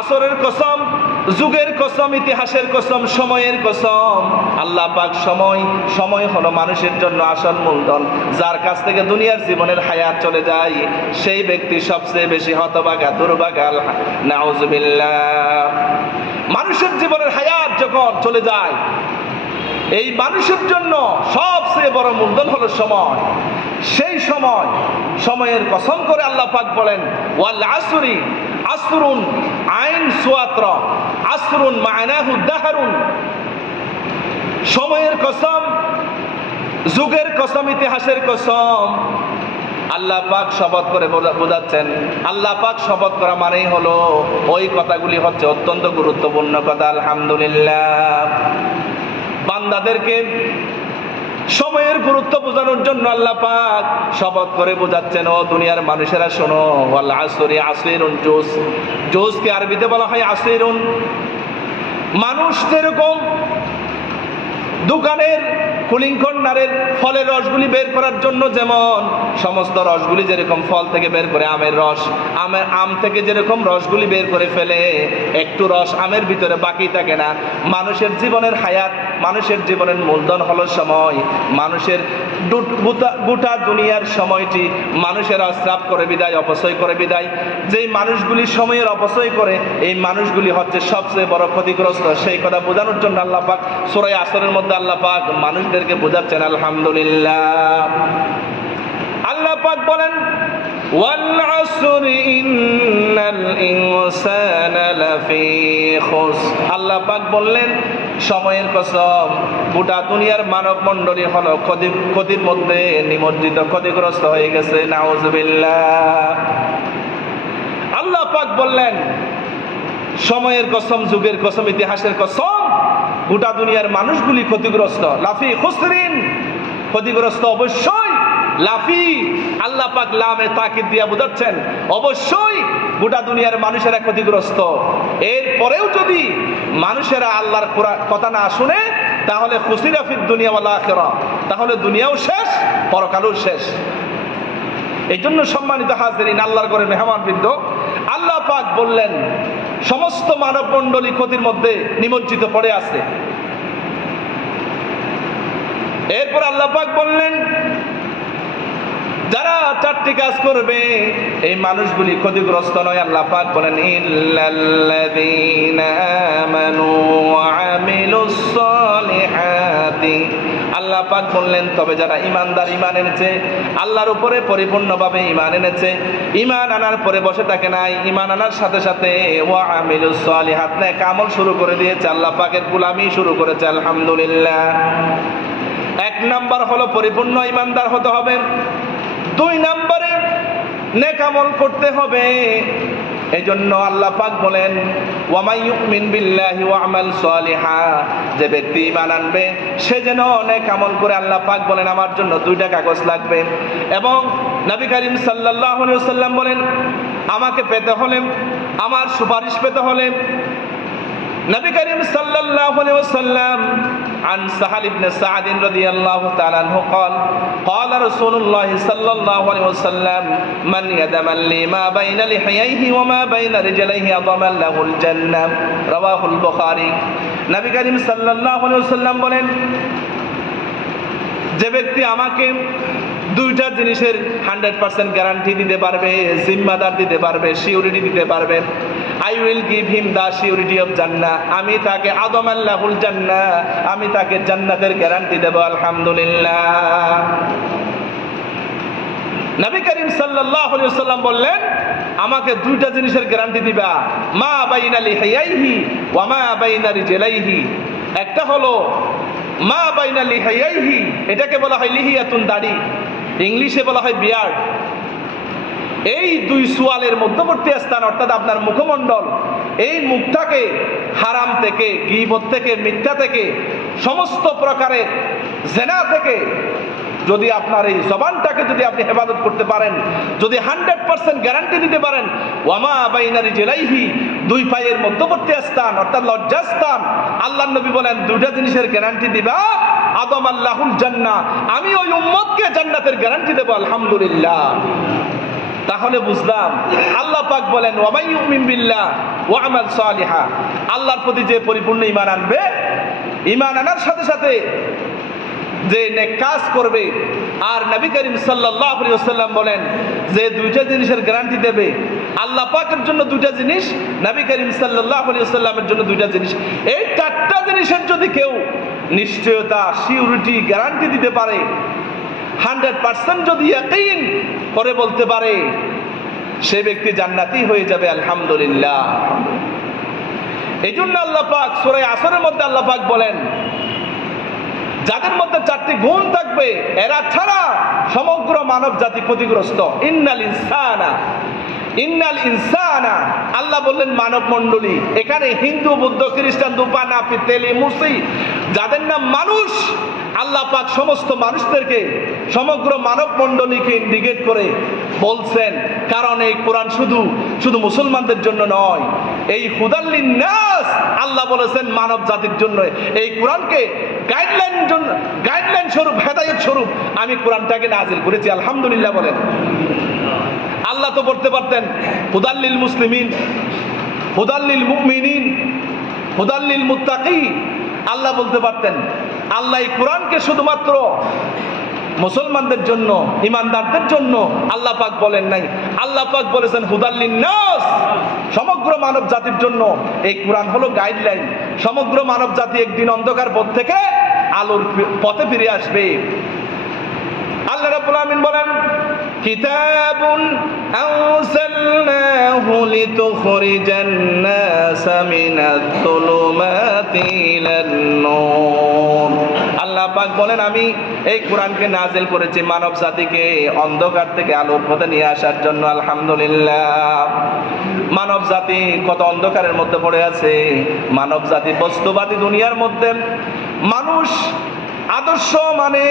আসরের কসম, যুগের কসম, ইতিহাসের কসম, সময়ের কসম। আল্লাহ পাক সময় হলো মানুষের জন্য আসল মূলধন। যার কাছ থেকে দুনিয়ার জীবনের হায়াত চলে যায় সেই ব্যক্তি সবচেয়ে বেশি হতভাগা, দুর্ভাগা। নাউজুবিল্লাহ। মানুষের জীবনের হায়াত যখন চলে যায়, এই মানুষের জন্য সবচেয়ে বড় মূলধন হলো সময়। সেই সময়ের কসম করে আল্লাহ পাক বলেন ওয়াল আসরি, আসরুন আইন সুয়াত্র, আসরুন মা'নাহু দাহরুন। সময়ের কসম, যুগের কসম, ইতিহাসের কসম। আল্লাহ পাক শপথ করে বোঝাচ্ছেন। আল্লাহ পাক শপথ করা মানেই হলো ওই কথাগুলি হচ্ছে অত্যন্ত গুরুত্বপূর্ণ কথা। আলহামদুলিল্লাহ। বান্দাদেরকে সময়ের গুরুত্ব বোঝানোর জন্য আল্লাহ পাক শপথ করে বোঝাচ্ছেন, ও দুনিয়ার মানুষেরা শোনো, ওয়াল আসরি, আসিরুন জুজকে আরবিতে বলা হয় আসিরুন। মানুষ যেরকম দোকানের কুলিং কর্নারের ফলের রসগুলি বের করার জন্য যেমন সমস্ত রসগুলি যেরকম ফল থেকে বের করে, আমের রস, আম থেকে যেরকম রসগুলি বের করে ফেলে, একটু রস আমের ভিতরে বাকি থাকে না। মানুষের জীবনের হায়াত, মানুষের জীবনের মূলধন হলো সময়। মানুষের গোটা দুনিয়ার সময়টি মানুষের অশ্রাপ করে বিদায়, অপচয় করে বিদায়। যেই মানুষগুলি সময়ের অপচয় করে, এই মানুষগুলি হচ্ছে সবচেয়ে বড় ক্ষতিগ্রস্ত। সেই কথা বোঝানোর জন্য আল্লাহ পাক সূরা আসরের মধ্যে আল্লাহ পাক মানুষদেরকে বোঝাচ্ছেন। আলহামদুলিল্লাহ। আল্লাহ পাক বলেন ওয়াল আসরি ইন্নাল ইনসানা লাফি খুসর। আল্লাহ পাক বললেন সময়ের কসম, গোটা দুনিয়ার মানব মণ্ডলী হলো ক্ষতির মধ্যে নিমজ্জিত, ক্ষতিগ্রস্ত হয়ে গেছে। নাউজুবিল্লাহ। আল্লাহ পাক বললেন সময়ের কসম, যুগের কসম, ইতিহাসের কসম, গোটা দুনিয়ার মানুষগুলি ক্ষতিগ্রস্ত। লাফি খুসরিন, ক্ষতিগ্রস্ত অবশ্যই। লাফি, আল্লাহ পাক লামে তাকিদ দিয়া বোঝাচ্ছেন অবশ্যই গোটা দুনিয়ার মানুষেরা ক্ষতিগ্রস্ত। এরপরেও যদি মানুষেরা আল্লাহর কথা না শুনে তাহলে খুসিরা ফিদ দুনিয়া ওয়াল আখিরাহ, তাহলে দুনিয়াও শেষ, পরকালও শেষ। এই জন্য সম্মানিত হাজিরিন, আল্লাহর ঘরে মেহমানবৃন্দ, আল্লাহ পাক বললেন সমস্ত মানব মণ্ডলী ক্ষতির মধ্যে নিমজ্জিত পড়ে আছে। এরপর আল্লাহ পাক বললেন যারা চারটি কাজ করবে এই মানুষগুলি ক্ষতিগ্রস্ত নয়। আল্লাহ পাক বলেন ইল্লাল্লাযীনা আমানু ওয়া আমিলুস সালিহাতি। আল্লাহ পাক বললেন তবে যারা ইমানদার, ইমান এনেছে, আল্লাহর উপরে পরিপূর্ণভাবে ইমান এনেছে, ইমান আনার পরে বসে থাকে নাই, ইমান আনার সাথে সাথে ওয়া আমিলুস সালিহাত, নেক আমল শুরু করে দিয়েছে, আল্লাহ পাকের গোলামি শুরু করেছে। আলহামদুলিল্লাহ। এক নাম্বার হলো পরিপূর্ণ ইমানদার হতে হবে। দুই নম্বরে নেক আমল করতে হবে। এই জন্য আল্লাহ পাক বলেন ওয়া মান ইউমিন বিল্লাহি ওয়া আমাল সালিহা, যে ব্যক্তি ঈমান আনবে সে যেন নেক আমল করে। আল্লাহ পাক বলেন আমার জন্য দুইটা কাগজ লাগবে। এবং নবী করিম সাল্লাল্লাহু আলাইহি ওয়াসাল্লাম বলেন আমাকে পেতে হলে, আমার সুপারিশ পেতে হলে, নবী করিম সাল্লাল্লাহু আলাইহি ওয়াসাল্লাম عن سهل بن سعد رضي الله تعالى عنه قال قال رسول الله صلى الله عليه وسلم من يدمن لي ما بين لحييه وما بين رجليه أضمن له الجنة رواه البخاري। নবী করিম সাল্লাল্লাহু আলাইহি ওয়াসাল্লাম বলেন যে ব্যক্তি আমাকে দুইটা জিনিসের 100% গ্যারান্টি দিতে পারবে, জিম্মাদার দিতে পারবে, সিউরিটি দিতে পারবে, I will give him the surety of Jannah, আমি তাকে আদমান লাহুল জান্নাহ, আমি তাকে জান্নাতের গ্যারান্টি দেব। আলহামদুলিল্লাহ। নবী করিম সাল্লাল্লাহু আলাইহি ওয়াসাল্লাম বললেন আমাকে দুইটা জিনিসের গ্যারান্টি দিবা, মা বাইনা লিহিয়াইহি ওয়া মা বাইনা রিজলাইহি। একটা হলো মা বাইনা লিহিয়াইহি, এটাকে বলা হয় লিহিয়াতুন, দাড়ি, ইংলিশে বলা হয় বিয়ার্ড। এই দুই সোয়ালের মধ্যবর্তী স্থান অর্থাৎ আপনার মুখমণ্ডল, এই মুখটাকে হারাম থেকে, গীবত থেকে, মিথ্যা থেকে, সমস্ত প্রকারের জেনা থেকে যদি আপনার এই জবানটাকে যদি আপনি হেফাজত করতে পারেন, যদি 100% গ্যারান্টি দিতে পারেন, ওয়ামা বাইনা রিজলাইহি, দুই পায়ের মধ্যবর্তী স্থান অর্থাৎ লজ্জাস্থান, আল্লাহর নবী বলেন দুইটা জিনিসের গ্যারান্টি দিবা, আদম আল্লাহুল জান্নাহ, আমি ওই উম্মতকে জান্নাতের গ্যারান্টি দেব। আলহামদুলিল্লাহ। তাহলে বুঝলাম আল্লাহ পাক বলেন ওয়া মান ইউমিন বিল্লাহ ওয়া আমাল সালিহা, আল্লাহর প্রতি যে পরিপূর্ণ ঈমান আনবে, ঈমান আনার সাথে সাথে যে নেক কাজ করবে। আর নবী করিম সাল্লাল্লাহু আলাইহি ওয়াসাল্লাম বলেন যে দুইটা জিনিসের গ্যারান্টি দেবে আল্লাহ পাকের জন্য দুইটা জিনিস, নবী করিম সাল্লাল্লাহু আলাইহি ওয়াসাল্লামের জন্য দুইটা জিনিস। এই চারটা জিনিসের যদি কেউ নিশ্চয়তা, সিউরিটি, গ্যারান্টি দিতে পারে, 100% যদি ইয়াকিন করে বলতে পারে, সে ব্যক্তি জান্নাতি হয়ে যাবে। আলহামদুলিল্লাহ। এই জন্য আল্লাহ পাক সূরা আসরের মধ্যে আল্লাহ পাক বলেন যাদের মধ্যে চারটি গুণ থাকবে এরা ছাড়া সমগ্র মানব জাতি ক্ষতিগ্রস্ত। ইন্নাল ইনসানা, আল্লাহ বললেন মানব মণ্ডলী, এখানে হিন্দু, বৌদ্ধ, খ্রিস্টান, দুপা, নাপি, তেলি, মুসি, যাদের নাম মানুষ, আল্লাহ পাক সমস্ত মানুষদেরকে, সমগ্র মানব মণ্ডলীকে ইন্ডিকেট করে বলছেন। কারণ এই কোরআন শুধু মুসলমানদের জন্য নয়, এই হুদাল লিন্নাস আল্লাহ বলেছেন মানব জাতির জন্য। এই কোরআনকে গাইডলাইন স্বরূপ, হেদায়েত স্বরূপ আমি কোরআনটাকে নাজিল করেছি। আলহামদুলিল্লাহ বলেন। আল্লাহ তো বলতে পারতেন হুদাল্লিল মুসলিমিন, হুদাল্লিল মুমিনিন, হুদাল্লিল মুত্তাকি, আল্লাহ বলতে পারতেন। আল্লাহ এই কোরআনকে শুধুমাত্র মুসলমানদের জন্য, ইমানদারদের জন্য আল্লাহ পাক বলেন নাই। আল্লাহ পাক বলেছেন হুদাল্লিন নাস, সমগ্র মানব জাতির জন্য এই কোরআন হলো গাইডলাইন। সমগ্র মানব জাতি একদিন অন্ধকার পথ থেকে আলোর পথে ফিরে আসবে। আল্লাহ রাব্বুল আলামিন বলেন কিতাবুন আনজালনাহু লিতুখরিজান নাসা মিনাজ যুলুমাতি ইলান নূর। আল্লাহ পাক বলেন আমি এই কোরআনকে নাজিল করেছি মানব জাতিকে অন্ধকার থেকে আলোর পথে নিয়ে আসার জন্য। আলহামদুলিল্লাহ। মানব জাতি কত অন্ধকারের মধ্যে পড়ে আছে। মানব জাতি বস্তুবাদী দুনিয়ার মধ্যে মানুষ আদর্শ মানে,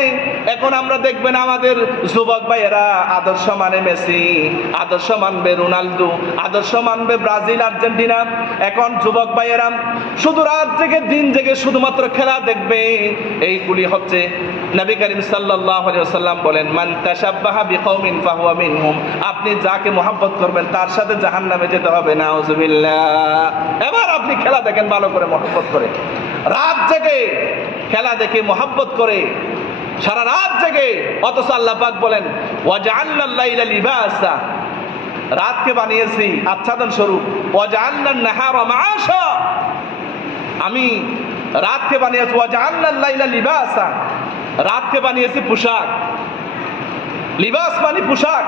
এখন আমরা দেখবেন আমাদের যুবক ভাইয়েরা আদর্শ মানে মেসি, আদর্শ মানবে রোনালদো, আদর্শ মানবে ব্রাজিল, আর্জেন্টিনা। এখন যুবক ভাইয়েরা শুধু রাত জেগে দিন জেগে শুধুমাত্র খেলা দেখবে। এইগুলি হচ্ছে নবী করিম সাল্লাল্লাহু আলাইহি ওয়াসাল্লাম বলেন মান তাশাব্বাহা বিকওমিন ফাহুয়া মিনহুম, আপনি যাকে মহব্বত করবেন তার সাথে জাহান্নামে যেতে হবে। নাউজুবিল্লাহ। এবার আপনি খেলা দেখেন ভালো করে মহব্বত করে, রাত জেগে খেলা দেখে মহব্বত করে সারা রাত জেগে, অথচ আল্লাহ পাক বলেন ওয়াজআলনাল লাইলা লিবাসা, রাতকে বানিয়েছি আচ্ছাদন স্বরূপ। ওয়াজআলনান নাহারা মাআশা, আমি রাতকে বানিয়েছি। ওয়াজআলনাল লাইলা লিবাসা, রাতকে বানিয়েছি পোশাক। লিবাস মানে পোশাক।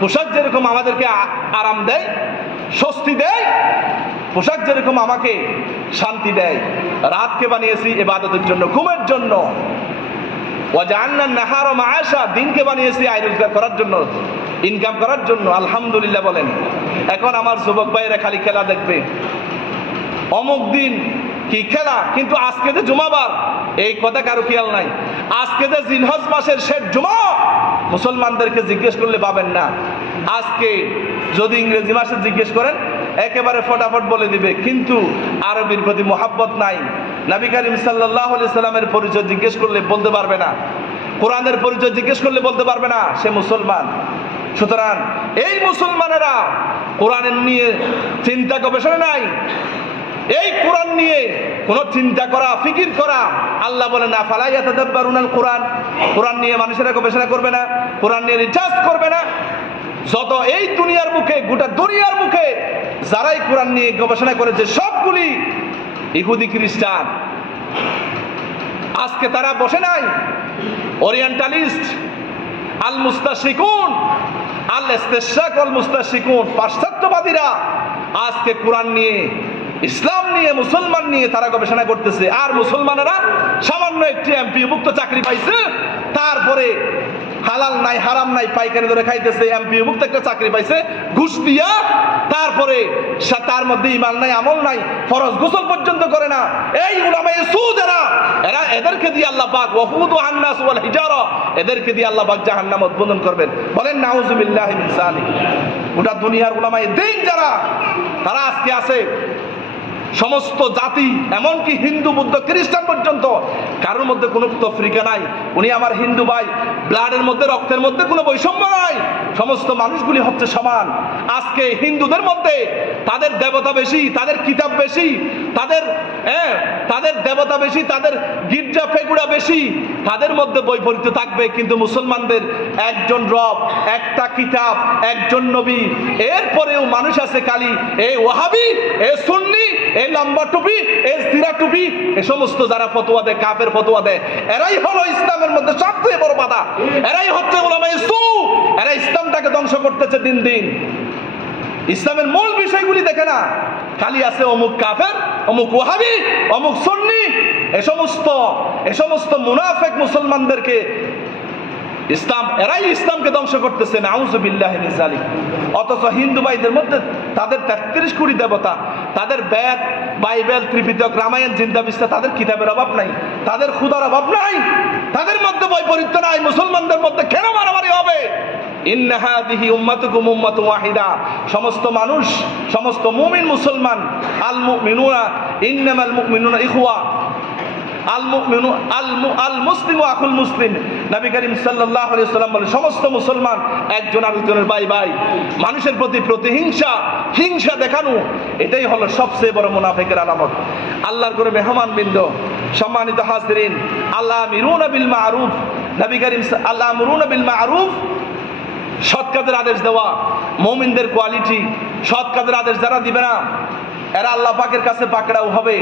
পোশাক যেরকম আমাদেরকে আরাম দেয়, স্বস্তি দেয়, পোশাক যেরকম আমাকে শান্তি দেয়, রাতকে বানিয়েছি ইবাদতের জন্য, ঘুমের জন্য। ওয়াজআলনান নাহারা মাআশা, দিনকে বানিয়েছি আয় রোজগার করার জন্য, ইনকাম করার জন্য। আলহামদুলিল্লাহ বলেন। এখন আমার যুবক ভাইয়েরা খালি খেলা দেখবে, অমুক দিন কি খেলা, কিন্তু আজকে যে জুমাবার এই কথা কারো খেয়াল নাই। আজকে যে জিলহজ মাসের শেষ জুমা, মুসলমানদেরকে জিজ্ঞেস করলে পাবেন না। আজকে যদি ইংরেজি মাসে জিজ্ঞেস করেন একেবারে ফটাফট বলে দিবে, কিন্তু আরবির প্রতি মোহাব্বত নাই। নবী করিম সাল্লাল্লাহু আলাইহি সাল্লামের পরিচয় জিজ্ঞেস করলে বলতে পারবে না, কোরআনের পরিচয় জিজ্ঞেস করলে বলতে পারবে না সে মুসলমান। সুতরাং এই মুসলমানেরা কোরআনের নিয়ে চিন্তা গবেষণা নাই, এই কোরআন নিয়ে কোনো চিন্তা করা, ফিকির করা। আল্লাহ বলেন আফালা ইয়াতাদাব্বারুনাল কোরআন, কোরআন নিয়ে মানুষেরা গবেষণা করবে না, কোরআন নিয়ে রিসার্চ করবে না। যত এই দুনিয়ার মুখে, গোটা দুনিয়ার মুখে যারাই কোরআন নিয়ে গবেষণা করেছে সবগুলি ইহুদি খ্রিস্টান। আজকে তারা বসে নাই ওরিয়েন্টালিস্ট, আল মুস্তাশরিকুন, আল ইস্তিশরাক ওয়াল মুস্তাশরিকুন, পাশ্চাত্যবাদীরা আজকে কোরআন নিয়ে, ইসলাম নিয়ে, মুসলমান নিয়ে তারা গবেষণা করতেছে। আর মুসলমানেরা সামান্য একটি এমপিওভুক্ত চাকরি পাইছে, তারপরে হালাল নাই হারাম নাই পাইকারি ধরে খাইতেছে। এমপিওভুক্ত একটা চাকরি পাইছে ঘুষ দিয়া, তারপরে তার মধ্যে ঈমান নাই, আমল নাই, ফরজ গোসল পর্যন্ত করে না। এই উলামায়ে সু যারা, এদেরকে দিয়ে আল্লাহ পাক ওয়াকুদু আন-নাস ওয়াল হিজারা, এদেরকে দিয়ে আল্লাহ পাক জাহান্নাম উদ্বোধন করবেন। বলেন নাউযুবিল্লাহি মিন যালিক। গোটা দুনিয়ার উলামায়ে দ্বীন যারা, তারা আজকে আছে সমস্ত জাতি, এমনকি হিন্দু, বৌদ্ধ, খ্রিস্টান পর্যন্ত কারোর মধ্যে কোনো তফরিকা নাই। উনি আমার হিন্দু ভাই, ব্লাডের মধ্যে, রক্তের মধ্যে কোনো বৈষম্য নাই, সমস্ত মানুষগুলি হচ্ছে সমান। আজকে হিন্দুদের মধ্যে তাদের দেবতা বেশি, তাদের কিতাব বেশি, তাদের দেবতা বেশি, তাদের গির্জা ফেগুড়া বেশি, তাদের মধ্যে বৈপরীত্য থাকবে। কিন্তু মুসলমানদের একজন রব, একটা কিতাব, একজন নবী। এরপরেও মানুষ আছে খালি এই ওয়াহাবি, এই সুন্নি, এই লম্বা টুপি, এই সিরা টুপি, এ সমস্ত যারা ফতোয়া দেয়, কাফের ফতোয়া দেয়, এরাই হলো ইসলামের মধ্যে সবচেয়ে বড় বাধা। এরাই হচ্ছে উলামায়ে সু। এরা ইসলামটাকে ধ্বংস করতেছে দিন দিন। ইসলামের মূল বিষয়গুলি দেখে না, খালি আছে অমুক কাফের, অমুক ওয়াহাবি, অমুক সুন্নি। এ সমস্ত মুনাফিক মুসলমানদেরকে এরাই ইসলামকে ধ্বংস করতেছে। নাউযুবিল্লাহি মিন যালিক। অথচ হিন্দু ভাইদের মধ্যে তাদের 33 কোটি দেবতা, তাদের বেদ, বাইবেল, ত্রিপিটক, রামায়ণ, জিন্দা বিস্তা, তাদের কিতাবের অভাব নাই, তাদের খুদার অভাব নাই, তাদের মধ্যে বৈপরীত্য নাই। মুসলমানদের মধ্যে কেন মারামারি হবে? ইন্না হাযিহি উম্মাতুকুম উম্মাতুন ওয়াহিদা। সমস্ত মানুষ, সমস্ত মুমিন মুসলমান। আল মুমিনুনা ইন্নামাল মুমিনুনা ইখওয়া। আল মুসলিমু আখুল মুসলিম। নবী করিম সাল্লাল্লাহু আলাইহি ওয়াসাল্লাম বলেন, সমস্ত মুসলমান একজন আরেকজনের ভাই ভাই। মানুষের প্রতি প্রতিহিংসা, হিংসা দেখানো, এটাই হলো সবচেয়ে বড় মুনাফিকের আলামত। আল্লাহর করে মেহমানবৃন্দ, সম্মানিত হাজিরিন, আল্লাহ আমিরুনা বিল মারুফ। নবী করিম আল্লাহ আমরুনা বিল মারুফ, সৎ কাজের আদেশ দেওয়া মুমিনদের কোয়ালিটি। সৎ কাজের আদেশ যারা দিবে না, এরা আল্লাহ পাকের কাছে পাকড়াও হবে।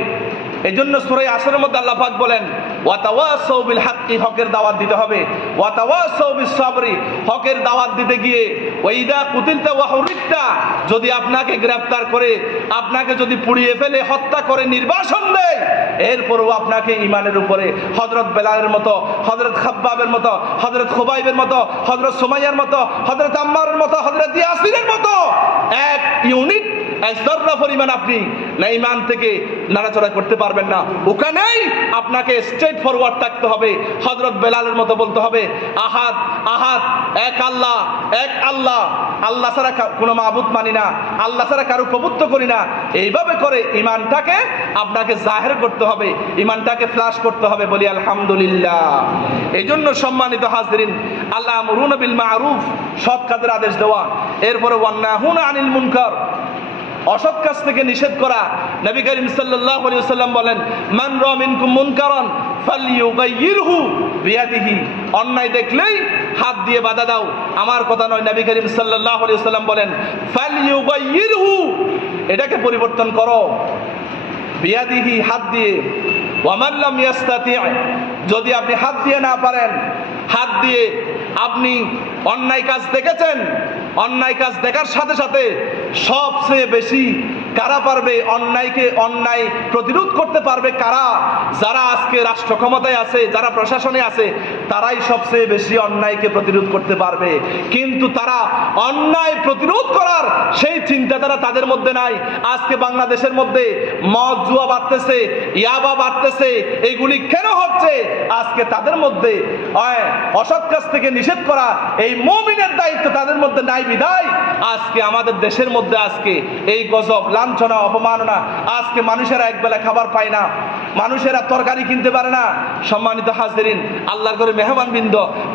এই জন্য সূরা আসরের মধ্যে আল্লাহ পাক বলেন, ওয়াতাওয়াসাউ বিল হাক্কি, হকের দাওয়াত দিতে হবে। ওয়াতাওয়াসাউ বিস সাবরি, হকের দাওয়াত দিতে গিয়ে ওয়াইদা কুতিলতা ওয়া হুরিকতা, যদি আপনাকে গ্রেফতার করে, আপনাকে যদি পুড়িয়ে ফেলে, হত্যা করে, নির্বাসন দেয়, এরপরও আপনাকে ইমানের উপরে হযরত বেলালের মতো, হযরত খাব্বাবের মতো, হযরত খুবাইবের মতো, হযরত সুমাইয়ার মতো, হযরত আম্মারের মতো, হযরত ইয়াসিরের মতো এক ইউনিট, এক জররা পরিমাণ আপনি না ইমান থেকে নাড়াচড়া করতে পারবেন না। ওখানেই আপনাকে স্ট্রেট ফরওয়ার্ড থাকতে হবে। হযরত বেলালের মতো বলতে হবে, আহাদ আহাদ, এক আল্লাহ, এক আল্লাহ, আল্লাহ ছাড়া কোনো মাবুদ মানি না, আল্লাহ ছাড়া কারো প্রভুত্ব করি না। এইভাবে করে ইমানটাকে আপনাকে জাহের করতে হবে, ইমানটাকে ফ্লাশ করতে হবে। বলি আলহামদুলিল্লাহ। এই জন্য সম্মানিত হাজিরিন, আল্লাহ আমরুনা বিল মারুফ, সৎ কাজের আদেশ দেওয়া। এরপরে ওয়ান্নাহুনা আনিল মুনকার, অসৎ কাজ থেকে নিষেধ করা। নবী করিম সাল্লাল্লাহু আলাইহি ওয়াসাল্লাম বলেন, মান রা মিনকুম মুনকারান ফালইয়ুগাইয়িরহু বিয়াদিহি, অন্যায় দেখলেই হাত দিয়ে বাধা দাও। আমার কথা নয়, নবী করিম সাল্লাল্লাহু আলাইহি ওয়াসাল্লাম বলেন, ফালইয়ুগাইয়িরহু, এটাকে পরিবর্তন করো। বিয়াদিহি, হাত দিয়ে। ওয়া মান লাম ইয়াস্তাতি', যদি আপনি হাত দিয়ে না পারেন, হাত দিয়ে আপনি অন্যায় কাজ দেখেছেন, অন্যায় কাজ দেখার সাথে সাথে সবচেয়ে বেশি কারা পারবে অন্যায় প্রতিরোধ করতে পারবে? কারা? যারা আজকে রাষ্ট্র ক্ষমতায় আছে, যারা প্রশাসনে আছে, তারাই সবচেয়ে বেশি অন্যায়কে প্রতিরোধ করতে পারবে। কিন্তু তারা অন্যায় প্রতিরোধ করার সেই চিন্তাধারা তাদের মধ্যে নাই। আজকে বাংলাদেশের মধ্যে মদ, জুয়া বাড়তেছে, ইয়াবা বাড়তেছে। এইগুলি কেন হচ্ছে? আজকে তাদের মধ্যে অসৎ কাজ থেকে নিষেধ করা এই মুমিনের দায়িত্ব তাদের মধ্যে নাই বিধায় আজকে আমাদের দেশের মধ্যে আজকে এই গজব, লাঞ্ছনা, অপমাননা। আজকে মানুষেরা একবেলা খাবার পায় না, মানুষেরা তরকারি কিনতে পারে না। সম্মানিত হাজিরিন, আল্লাহর করে মেহমানবৃন্দ,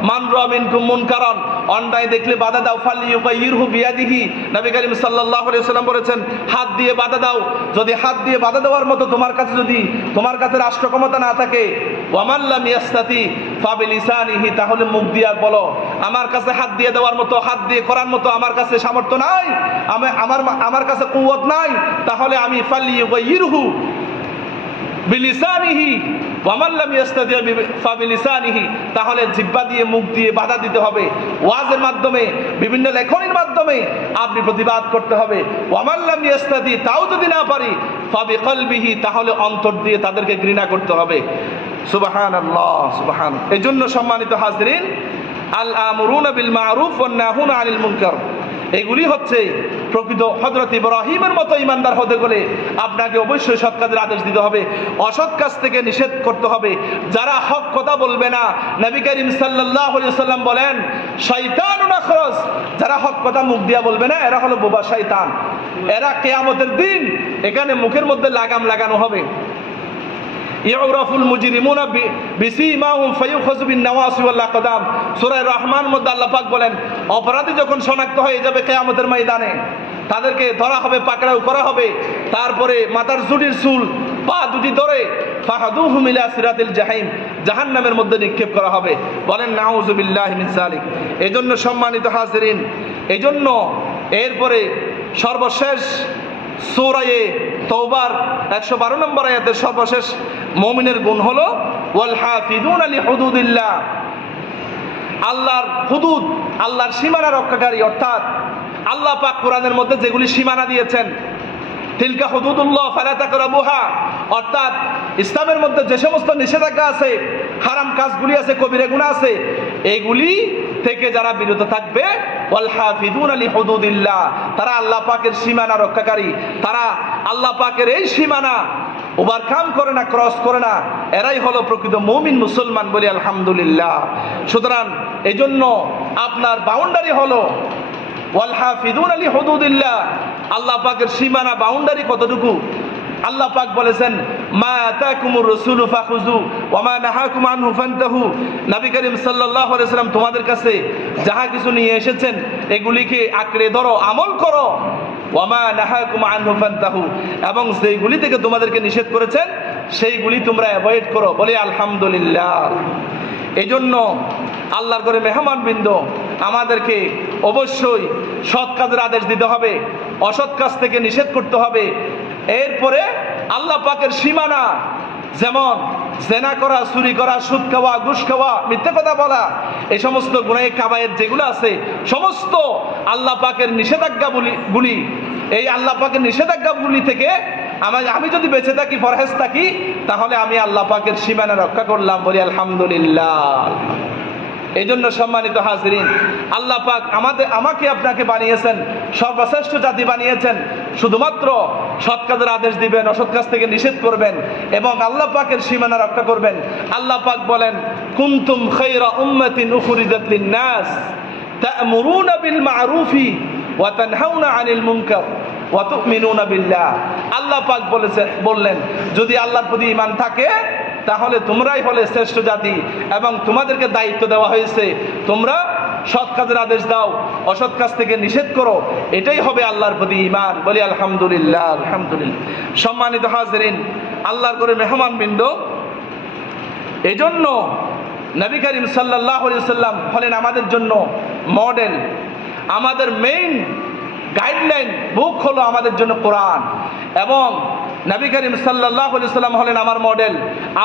মান রা মিনকুম মুনকারান, অন্যায় দেখলে বাধা দাও। ফালইয়ুগাইয়িরহু বিয়াদিহি, নবী করিম সাল্লাল্লাহু আলাইহি ওয়াসাল্লাম বলেছেন, হাত দিয়ে বাধা দাও। যদি হাত দিয়ে বাধা দেওয়ার মতো তোমার কাছে রাষ্ট্র ক্ষমতা না থাকে, ওয়া মান লাম ইয়াস্তাতি ফাবিলিসানিহি, তাহলে মুখ দিয়ে বলো, আমার কাছে হাত দিয়ে দেওয়ার মতো, হাত দিয়ে করার মতো আমার কাছে সামর্থ্য নাই, আমার কাছে কুওয়াত নাই, তাহলে আমি ফালইয়ুগাইয়িরহু বিলিসানিহি ওয়া মান লাম ইয়াস্তাতি ফাবিলিসানিহি, তাহলে জিহ্বা দিয়ে, মুখ দিয়ে বাধা দিতে হবে। ওয়াজের মাধ্যমে, বিভিন্ন লেখনীর মাধ্যমে আপনি প্রতিবাদ করতে হবে। ওয়া মান লাম ইয়াস্তাতি, তাও যদি না পারি, ফাবিকলবিহি, তাহলে অন্তর দিয়ে তাদেরকে ঘৃণা করতে হবে। সুবহানাল্লাহ, সুবহান। এই জন্য সম্মানিত হাজিরিন, আল আমরুনা বিল মারুফ ওয়ান নাহুনা আনিল মুনকার, এগুলি হচ্ছে প্রকৃত হযরত ইব্রাহিমের মতো ইমানদার হতে গেলে আপনাকে অবশ্যই সৎ কাজের আদেশ দিতে হবে, অসৎ কাজ থেকে নিষেধ করতে হবে। যারা হক কথা বলবে না, নবী করিম সাল্লাল্লাহু আলাইহি ওয়াসাল্লাম বলেন, শয়তানুন আখরাস, যারা হক কথা মুখ দিয়া বলবে না, এরা হলো বোবা শয়তান। এরা কিয়ামতের দিন এখানে মুখের মধ্যে লাগাম লাগানো হবে। ইউরাফুল মুজরিমুনা বিসীমাহুম ফায়ুখাযু বিন-নাওয়াসি ওয়াল আকদাম। সূরা রহমান মধ্যে আল্লাহ পাক বলেন, অপরাধী যখন শনাক্ত হয়ে যাবে কিয়ামতের ময়দানে, তাদেরকে ধরা হবে, পাকড়াও করা হবে, তারপরে মাথার জুটির চুল, পা দুটি ধরে ফাহাদুহুম ইলা সিরাতিল জাহিম, জাহান্নামের মধ্যে নিক্ষেপ করা হবে। বলেন নাউযু বিল্লাহি মিন যালিক। এজন্য সম্মানিত হাজিরিন, এজন্য এরপরে সর্বশেষ সূরা তাওবার 112 নম্বর আয়াতের সর্বশেষ মুমিনের গুণ হলো ওয়াল হাফিজুনা লিহুদুদিল্লাহ, আল্লাহর হুদুদ, আল্লাহর সীমানা রক্ষাকারী। অর্থাৎ আল্লাহ পাক কোরআনের মধ্যে যেগুলি সীমানা দিয়েছেন, তিলকা হুদুদুল্লাহ ফালা তাকরাবুহা, অর্থাৎ ইসলামের মধ্যে যে সমস্ত নিষেধাজ্ঞা আছে, হারাম কাজগুলি আছে, কবিরা গুনাহ আছে, এগুলি থেকে যারা বিরত থাকবে, ওয়াল হাফিজুনা লিহুদুদিল্লাহ, তারা আল্লাহ পাকের সীমানা রক্ষাকারী, তারা আল্লাহ পাকের এই সীমানা ওভারকাম করে না, ক্রস করে না, এরাই হলো প্রকৃত মুমিন মুসলমান। বলি আলহামদুলিল্লাহ। সুতরাং এই জন্য আপনার বাউন্ডারি হলো ওয়াল হাফিজুনা লিহুদুদিল্লাহ, আল্লাহ পাকের সীমানা বাউন্ডারি কতটুকু? আল্লাহ পাক বলেছেন, মা আতাকুমুর রাসূলু ফাখুযু ওয়া মা নাহাকুম আনহু ফান্তাহু। নবী করিম সাল্লাল্লাহু আলাইহি ওয়াসাল্লাম তোমাদের কাছে যাহা কিছু নিয়ে এসেছেন এগুলিকে আঁকড়ে ধরো, আমল করো। ওয়া মা নাহাকুম আনহু ফান্তাহু, এবং যেইগুলি থেকে তোমাদেরকে নিষেধ করেছেন সেইগুলি তোমরা অ্যাভয়েড করো। বলি আলহামদুলিল্লাহ। এই জন্য আল্লাহর ঘরে মেহমানবৃন্দ, আমাদেরকে অবশ্যই সৎ কাজের আদেশ দিতে হবে, অসৎ কাজ থেকে নিষেধ করতে হবে। এরপরে আল্লাহ পাকের সীমানা, যেমন জেনা করা, চুরি করা, সুদ খাওয়া, ঘুষ খাওয়া, মিথ্যা কথা বলা, এই সমস্ত গুনাহে কাবায়ের যেগুলো আছে, সমস্ত আল্লাহ পাকের নিষেধাজ্ঞাগুলি, এই আল্লাহ পাকের নিষেধাজ্ঞাগুলি থেকে আমি যদি বেঁচে থাকি, ফরহেজ থাকি, তাহলে আমি আল্লাহ পাকের সীমানা রক্ষা করলাম। বলি আলহামদুলিল্লাহ। এই জন্য সম্মানিত হাজিরিন, আল্লাহ পাক আমাকে আপনাকে বানিয়েছেন, সর্বশ্রেষ্ঠ জাতি বানিয়েছেন, শুধুমাত্র সৎ কাজের আদেশ দিবেন, অসৎ কাজ থেকে নিষেধ করবেন এবং আল্লাহ পাকের সীমানা রক্ষা করবেন। আল্লাহ পাক বলেন, কুনতুম খায়রা উম্মাতিন উখরিজাত লিন-নাস তা'মুরুনা বিল মা'রুফি ওয়া তানহাউনা আনিল মুনকার ওয়া তু'মিনুনা বিল্লাহ। আল্লাহ পাক বললেন, যদি আল্লাহর প্রতি ঈমান থাকে তাহলে তোমরাই হলে শ্রেষ্ঠ জাতি, এবং তোমাদেরকে দায়িত্ব দেওয়া হয়েছে তোমরা সৎ কাজের আদেশ দাও, অসৎ কাজ থেকে নিষেধ করো, এটাই হবে আল্লাহর প্রতি ঈমান। বলি আলহামদুলিল্লাহ। আলহামদুলিল্লাহ। সম্মানিত হাজিরিন, আল্লাহর ঘরে মেহমানবৃন্দ, এই জন্য নবী করিম সাল্লাল্লাহু আলাইহি ওয়াসাল্লাম হলেন আমাদের জন্য মডেল। আমাদের মেইন গাইডলাইন বুক হলো আমাদের জন্য কোরআন, এবং নবী করিম সাল্লাল্লাহু আলাইহি ওয়াসাল্লাম হলেন আমার মডেল।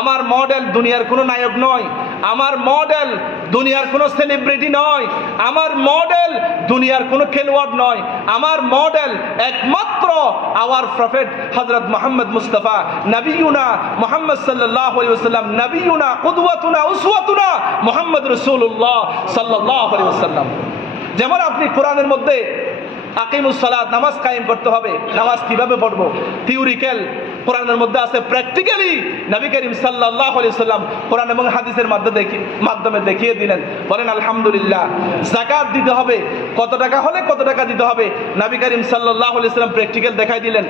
আমার মডেল দুনিয়ার কোনো নায়ক নয়, আমার মডেল দুনিয়ার কোনো সেলিব্রিটি নয়, আমার মডেল দুনিয়ার কোনো খেলোয়াড় নয়, আমার মডেল একমাত্র আওয়ার প্রফেট হযরত মুহাম্মদ মুস্তাফা নবিয়ুনা মুহাম্মদ সাল্লাল্লাহু আলাইহি ওয়াসাল্লাম, নবিয়ুনা কুদওয়াতুনা উসওয়াতুনা মুহাম্মদ রাসূলুল্লাহ সাল্লাল্লাহু আলাইহি ওয়াসাল্লাম। যেমন আপনি কোরআনের মধ্যে আকিমুস সালাত, নামাজ কায়েম করতে হবে, নামাজ কিভাবে পড়বো, থিওরিক্যাল কোরআনের মধ্যে আছে, প্র্যাকটিক্যালি নবী করিম সাল্লাল্লাহু আলাইহি ওয়াসাল্লাম কোরআন এবং হাদিসের মাধ্যমে দেখিয়ে দিলেন। বলেন আলহামদুলিল্লাহ। যাকাত দিতে হবে, কত টাকা হলে কত টাকা দিতে হবে, নবী করিম সাল্লাল্লাহু আলাইহি ওয়াসাল্লাম প্র্যাকটিক্যাল দেখাই দিলেন।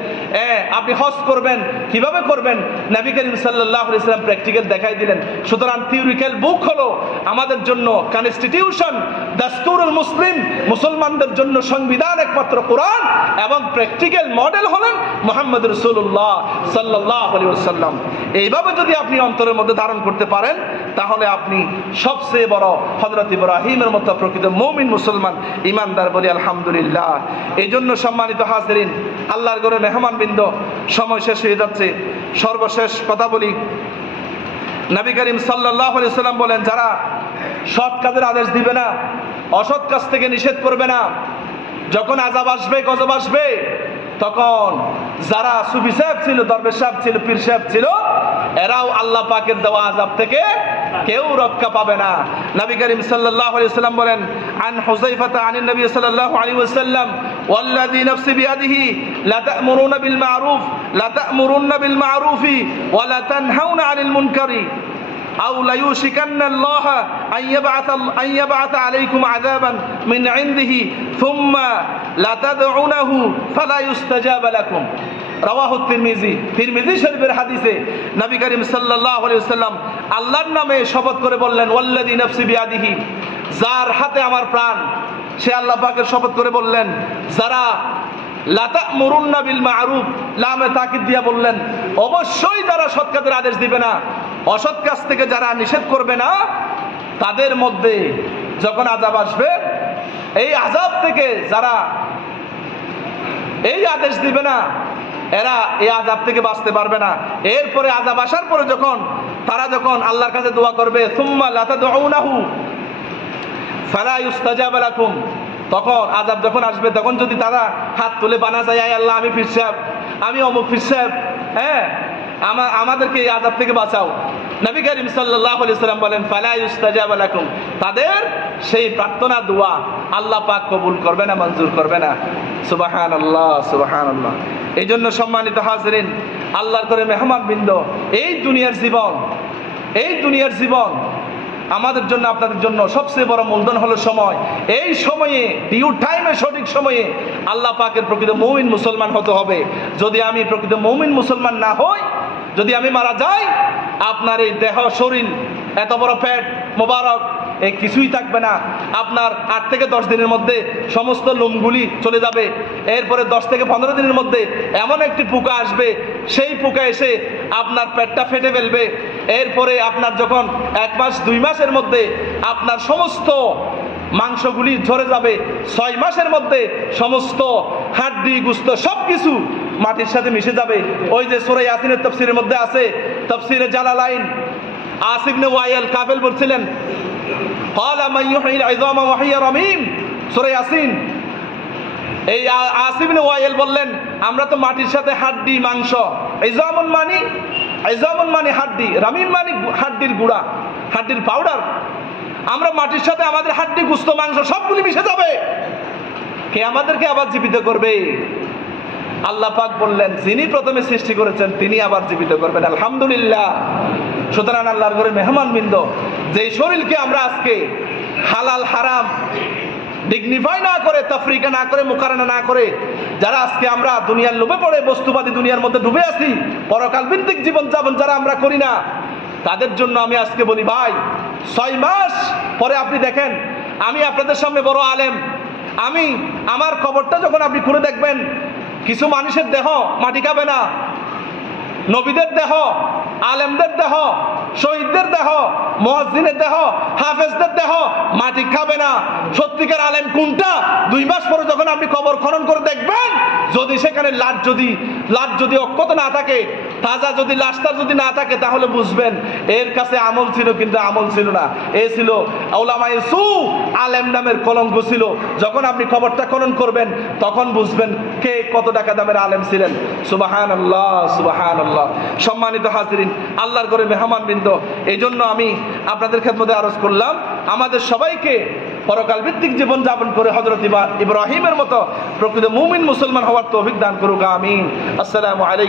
আপনি হজ করবেন, কিভাবে করবেন, নবী করিম সাল্লাল্লাহু আলাইহি ওয়াসাল্লাম প্র্যাকটিক্যাল দেখাই দিলেন। সুতরাং থিওরিক্যাল বুক হলো আমাদের জন্য কনস্টিটিউশন, দাস্তুরুল মুসলিম, মুসলমানদের জন্য সংবিধান একমাত্র কোরআন, এবং প্র্যাকটিক্যাল মডেল হলেন মুহাম্মদ রাসূলুল্লাহ সাল্লাল্লাহু আলাইহি ওয়াসাল্লাম। এইভাবে যদি আপনি অন্তরের মধ্যে ধারণ করতে পারেন, তাহলে আপনি সবচেয়ে বড় হযরত ইব্রাহিমের মতো প্রকৃত মুমিন মুসলমান ঈমানদার। বলি আলহামদুলিল্লাহ। এই জন্য সম্মানিত হাজিরিন, আল্লাহর ঘরে মেহমানবৃন্দ, সময় শেষ হয়ে যাচ্ছে, সর্বশেষ কথা বলি। নবী করিম সাল্লাল্লাহু আলাইহি ওয়াসাল্লাম বলেন, যারা সৎ কাজের আদেশ দিবে না, অসৎ কাজ থেকে নিষেধ করবে না, যখন আযাব আসবে, গজব আসবে, তখন যারা সুফি সাহেব ছিল, দরবেশ সাহেব ছিল, পীর সাহেব ছিল, এরাও আল্লাহ পাকের দেওয়া আযাব থেকে কেউ রক্ষা পাবে না। নবী করিম সাল্লাল্লাহু আলাইহি ওয়াসাল্লাম বলেন, আন হুযায়ফাতা আনিন নবী সাল্লাল্লাহু আলাইহি ওয়াসাল্লাম, ওয়াল্লাযী নাফসি বিয়াদিহি লা তা'মুরুনা বিল মা'রুফি ওয়া লা তানহাউনা আনিল মুনকারি আও লা ইউশিকান্না আল্লাহ আন ইয়াবআথ আলাইকুম আযাবান মিন ইনদিহি সুম্মা লা তাদউনাহু ফালা ইউস্তাজাবা লাকুম। রাওয়াহু তিরমিজি। তিরমিজি শরীফের হাদিসে নবী করিম সাল্লাল্লাহু আলাইহি ওয়াসাল্লাম আল্লাহর নামে শপথ করে বললেন, ওয়াল্লাযী নাফসি বিয়াদিহি, যার হাতে আমার প্রাণ, সে আল্লাহ পাকের শপথ করে বললেন, যারা লা তা'মুরুন্না বিল মা'রুফ, লামে তাকিদ দিয়া বললেন, অবশ্যই যারা সৎ কাজের আদেশ দিবে না, অসৎ কাজ থেকে যারা নিষেধ করবে না, তাদের মধ্যে যখন আযাব আসবে, এই আযাব থেকে যারা এই আদেশ দিবে না, এরা এই আযাব থেকে বাঁচতে পারবে না। এরপরে আযাব আসার পরে তারা যখন আল্লাহর কাছে দোয়া করবে, সুম্মা লা তাদউনাহু ফালা ইউস্তাজাবা লাকুম, তখন আযাব যখন আসবে, তখন যদি তারা হাত তুলে বানা যায়, আয় আল্লাহ, আমি পীর সাহেব, আমি অমুক পীর সাহেব, হ্যাঁ, আমাদেরকে এই আযাব থেকে বাঁচাও, নবী করিম সাল্লাল্লাহু আলাইহি সাল্লাম বলেন, ফালা ইউস্তাজাবা লাকুম, তাদের সেই প্রার্থনা দোয়া আল্লাহ পাক কবুল করবে না, মঞ্জুর করবে না। সুবহানাল্লাহ, সুবহানাল্লাহ। এই জন্য সম্মানিত হাজরিন, আল্লাহর করে মেহমানবৃন্দ, এই দুনিয়ার জীবন আমাদের জন্য, আপনাদের জন্য সবচেয়ে বড় মূলধন হলো সময়। এই সময়ে, ডিউ টাইমে, সঠিক সময়ে আল্লাহ পাকের প্রকৃত মুমিন মুসলমান হতে হবে। যদি আমি প্রকৃত মুমিন মুসলমান না হই, যদি আমি মারা যাই, আপনার এই দেহ, শরীর, এত বড় পেট মোবারক, এই কিছুই থাকবে না। আপনার 8 থেকে 10 দিনের মধ্যে সমস্ত লোমগুলি চলে যাবে। এরপরে 10 থেকে 15 দিনের মধ্যে এমন একটি পোকা আসবে, সেই পোকা এসে আপনার পেটটা ফেটে ফেলবে। এরপরে আপনার যখন 1 মাস 2 মাসের মধ্যে আপনার সমস্ত মাংসগুলি ঝরে যাবে, 6 মাসের মধ্যে সমস্ত হাড্ডি গুস্ত সব কিছু মাটির সাথে মিশে যাবে। ওই যে সূরা ইয়াসিনের তাফসীরের মধ্যে আছে, তাফসীরে জালালাইন, আসিফ ইবনে ওয়াইল কাফেল বলছিলেন, ক্বালা মান ইউহয়িল ইযামা ওয়া হিয়া রামীম, সূরা ইয়াসিন। এই আসিফ ইবনে ওয়াইল বললেন, আমরা তো মাটির সাথে হাড্ডি মাংস, ইযামুন মানে হাড্ডি, রামীম মানে হাড্ডির গুঁড়া, হাড্ডির পাউডার, আমরা মাটির সাথে আমাদের হাড্ডি গুস্ত মাংস সবগুলি মিশে যাবে। কে আমাদেরকে আবার জীবিত করবে? আল্লাহ পাক বললেন, যিনি প্রথমে সৃষ্টি করেছেন তিনি আবার জীবিত করবেন। আলহামদুলিল্লাহ। সুতরাং আল্লাহর ঘরে মেহমানবৃন্দ, যে শরীরকে আমরা আজকে হালাল হারাম ডিগনিফাই না করে, তাফরিকা না করে, মুকারানা না করে, যারা আজকে আমরা দুনিয়ার লোভে পড়ে বস্তুবাদী দুনিয়ার মধ্যে ডুবে আছি, পরকাল ভিত্তিক জীবনযাপন যারা আমরা করি না, তাদের জন্য আমি আজকে বলি, ভাই, 6 মাস পরে আপনি দেখেন, আমি আপনাদের সামনে বড় আলেম, আমার কবরটা যখন আপনি খুলে দেখবেন, কিছু মানুষের দেহ মাটি খাবে না, নবীদের দেহ, আলেমদের দেহ, শহীদদের দেহ, মুয়াজ্জিনের দেহ, হাফেজদের দেহ মাটি খাবে না। সত্যিকার আলেম কোনটা? 2 মাস পরে যখন আপনি কবর খনন করে দেখবেন, যদি সেখানে লাশ যদি অক্ষত না থাকে, তাজা যদি লাশটা যদি না থাকে, তাহলে বুঝবেন এর কাছে আমল ছিল, কিন্তু আমল ছিল না, এ ছিল উলামায়ে সু, আলেম নামের কলঙ্ক ছিল। যখন আপনি কবরটা খনন করবেন, তখন বুঝবেন কে কত টাকা দামের আলেম ছিলেন। সুবহানাল্লাহ, সুবহানাল্লাহ। সম্মানিত হাজিরিন, আল্লাহর ঘরে মেহমানবৃন্দ, এই জন্য আমি আপনাদের খেদমতে আরজ করলাম, আমাদের সবাইকে পরকাল ভিত্তিক জীবন যাপন করে হযরত ইব্রাহিমের মতো প্রকৃত মুমিন মুসলমান হওয়ার তৌফিক দান করুক। আমিন। আসসালামু আলাইকুম।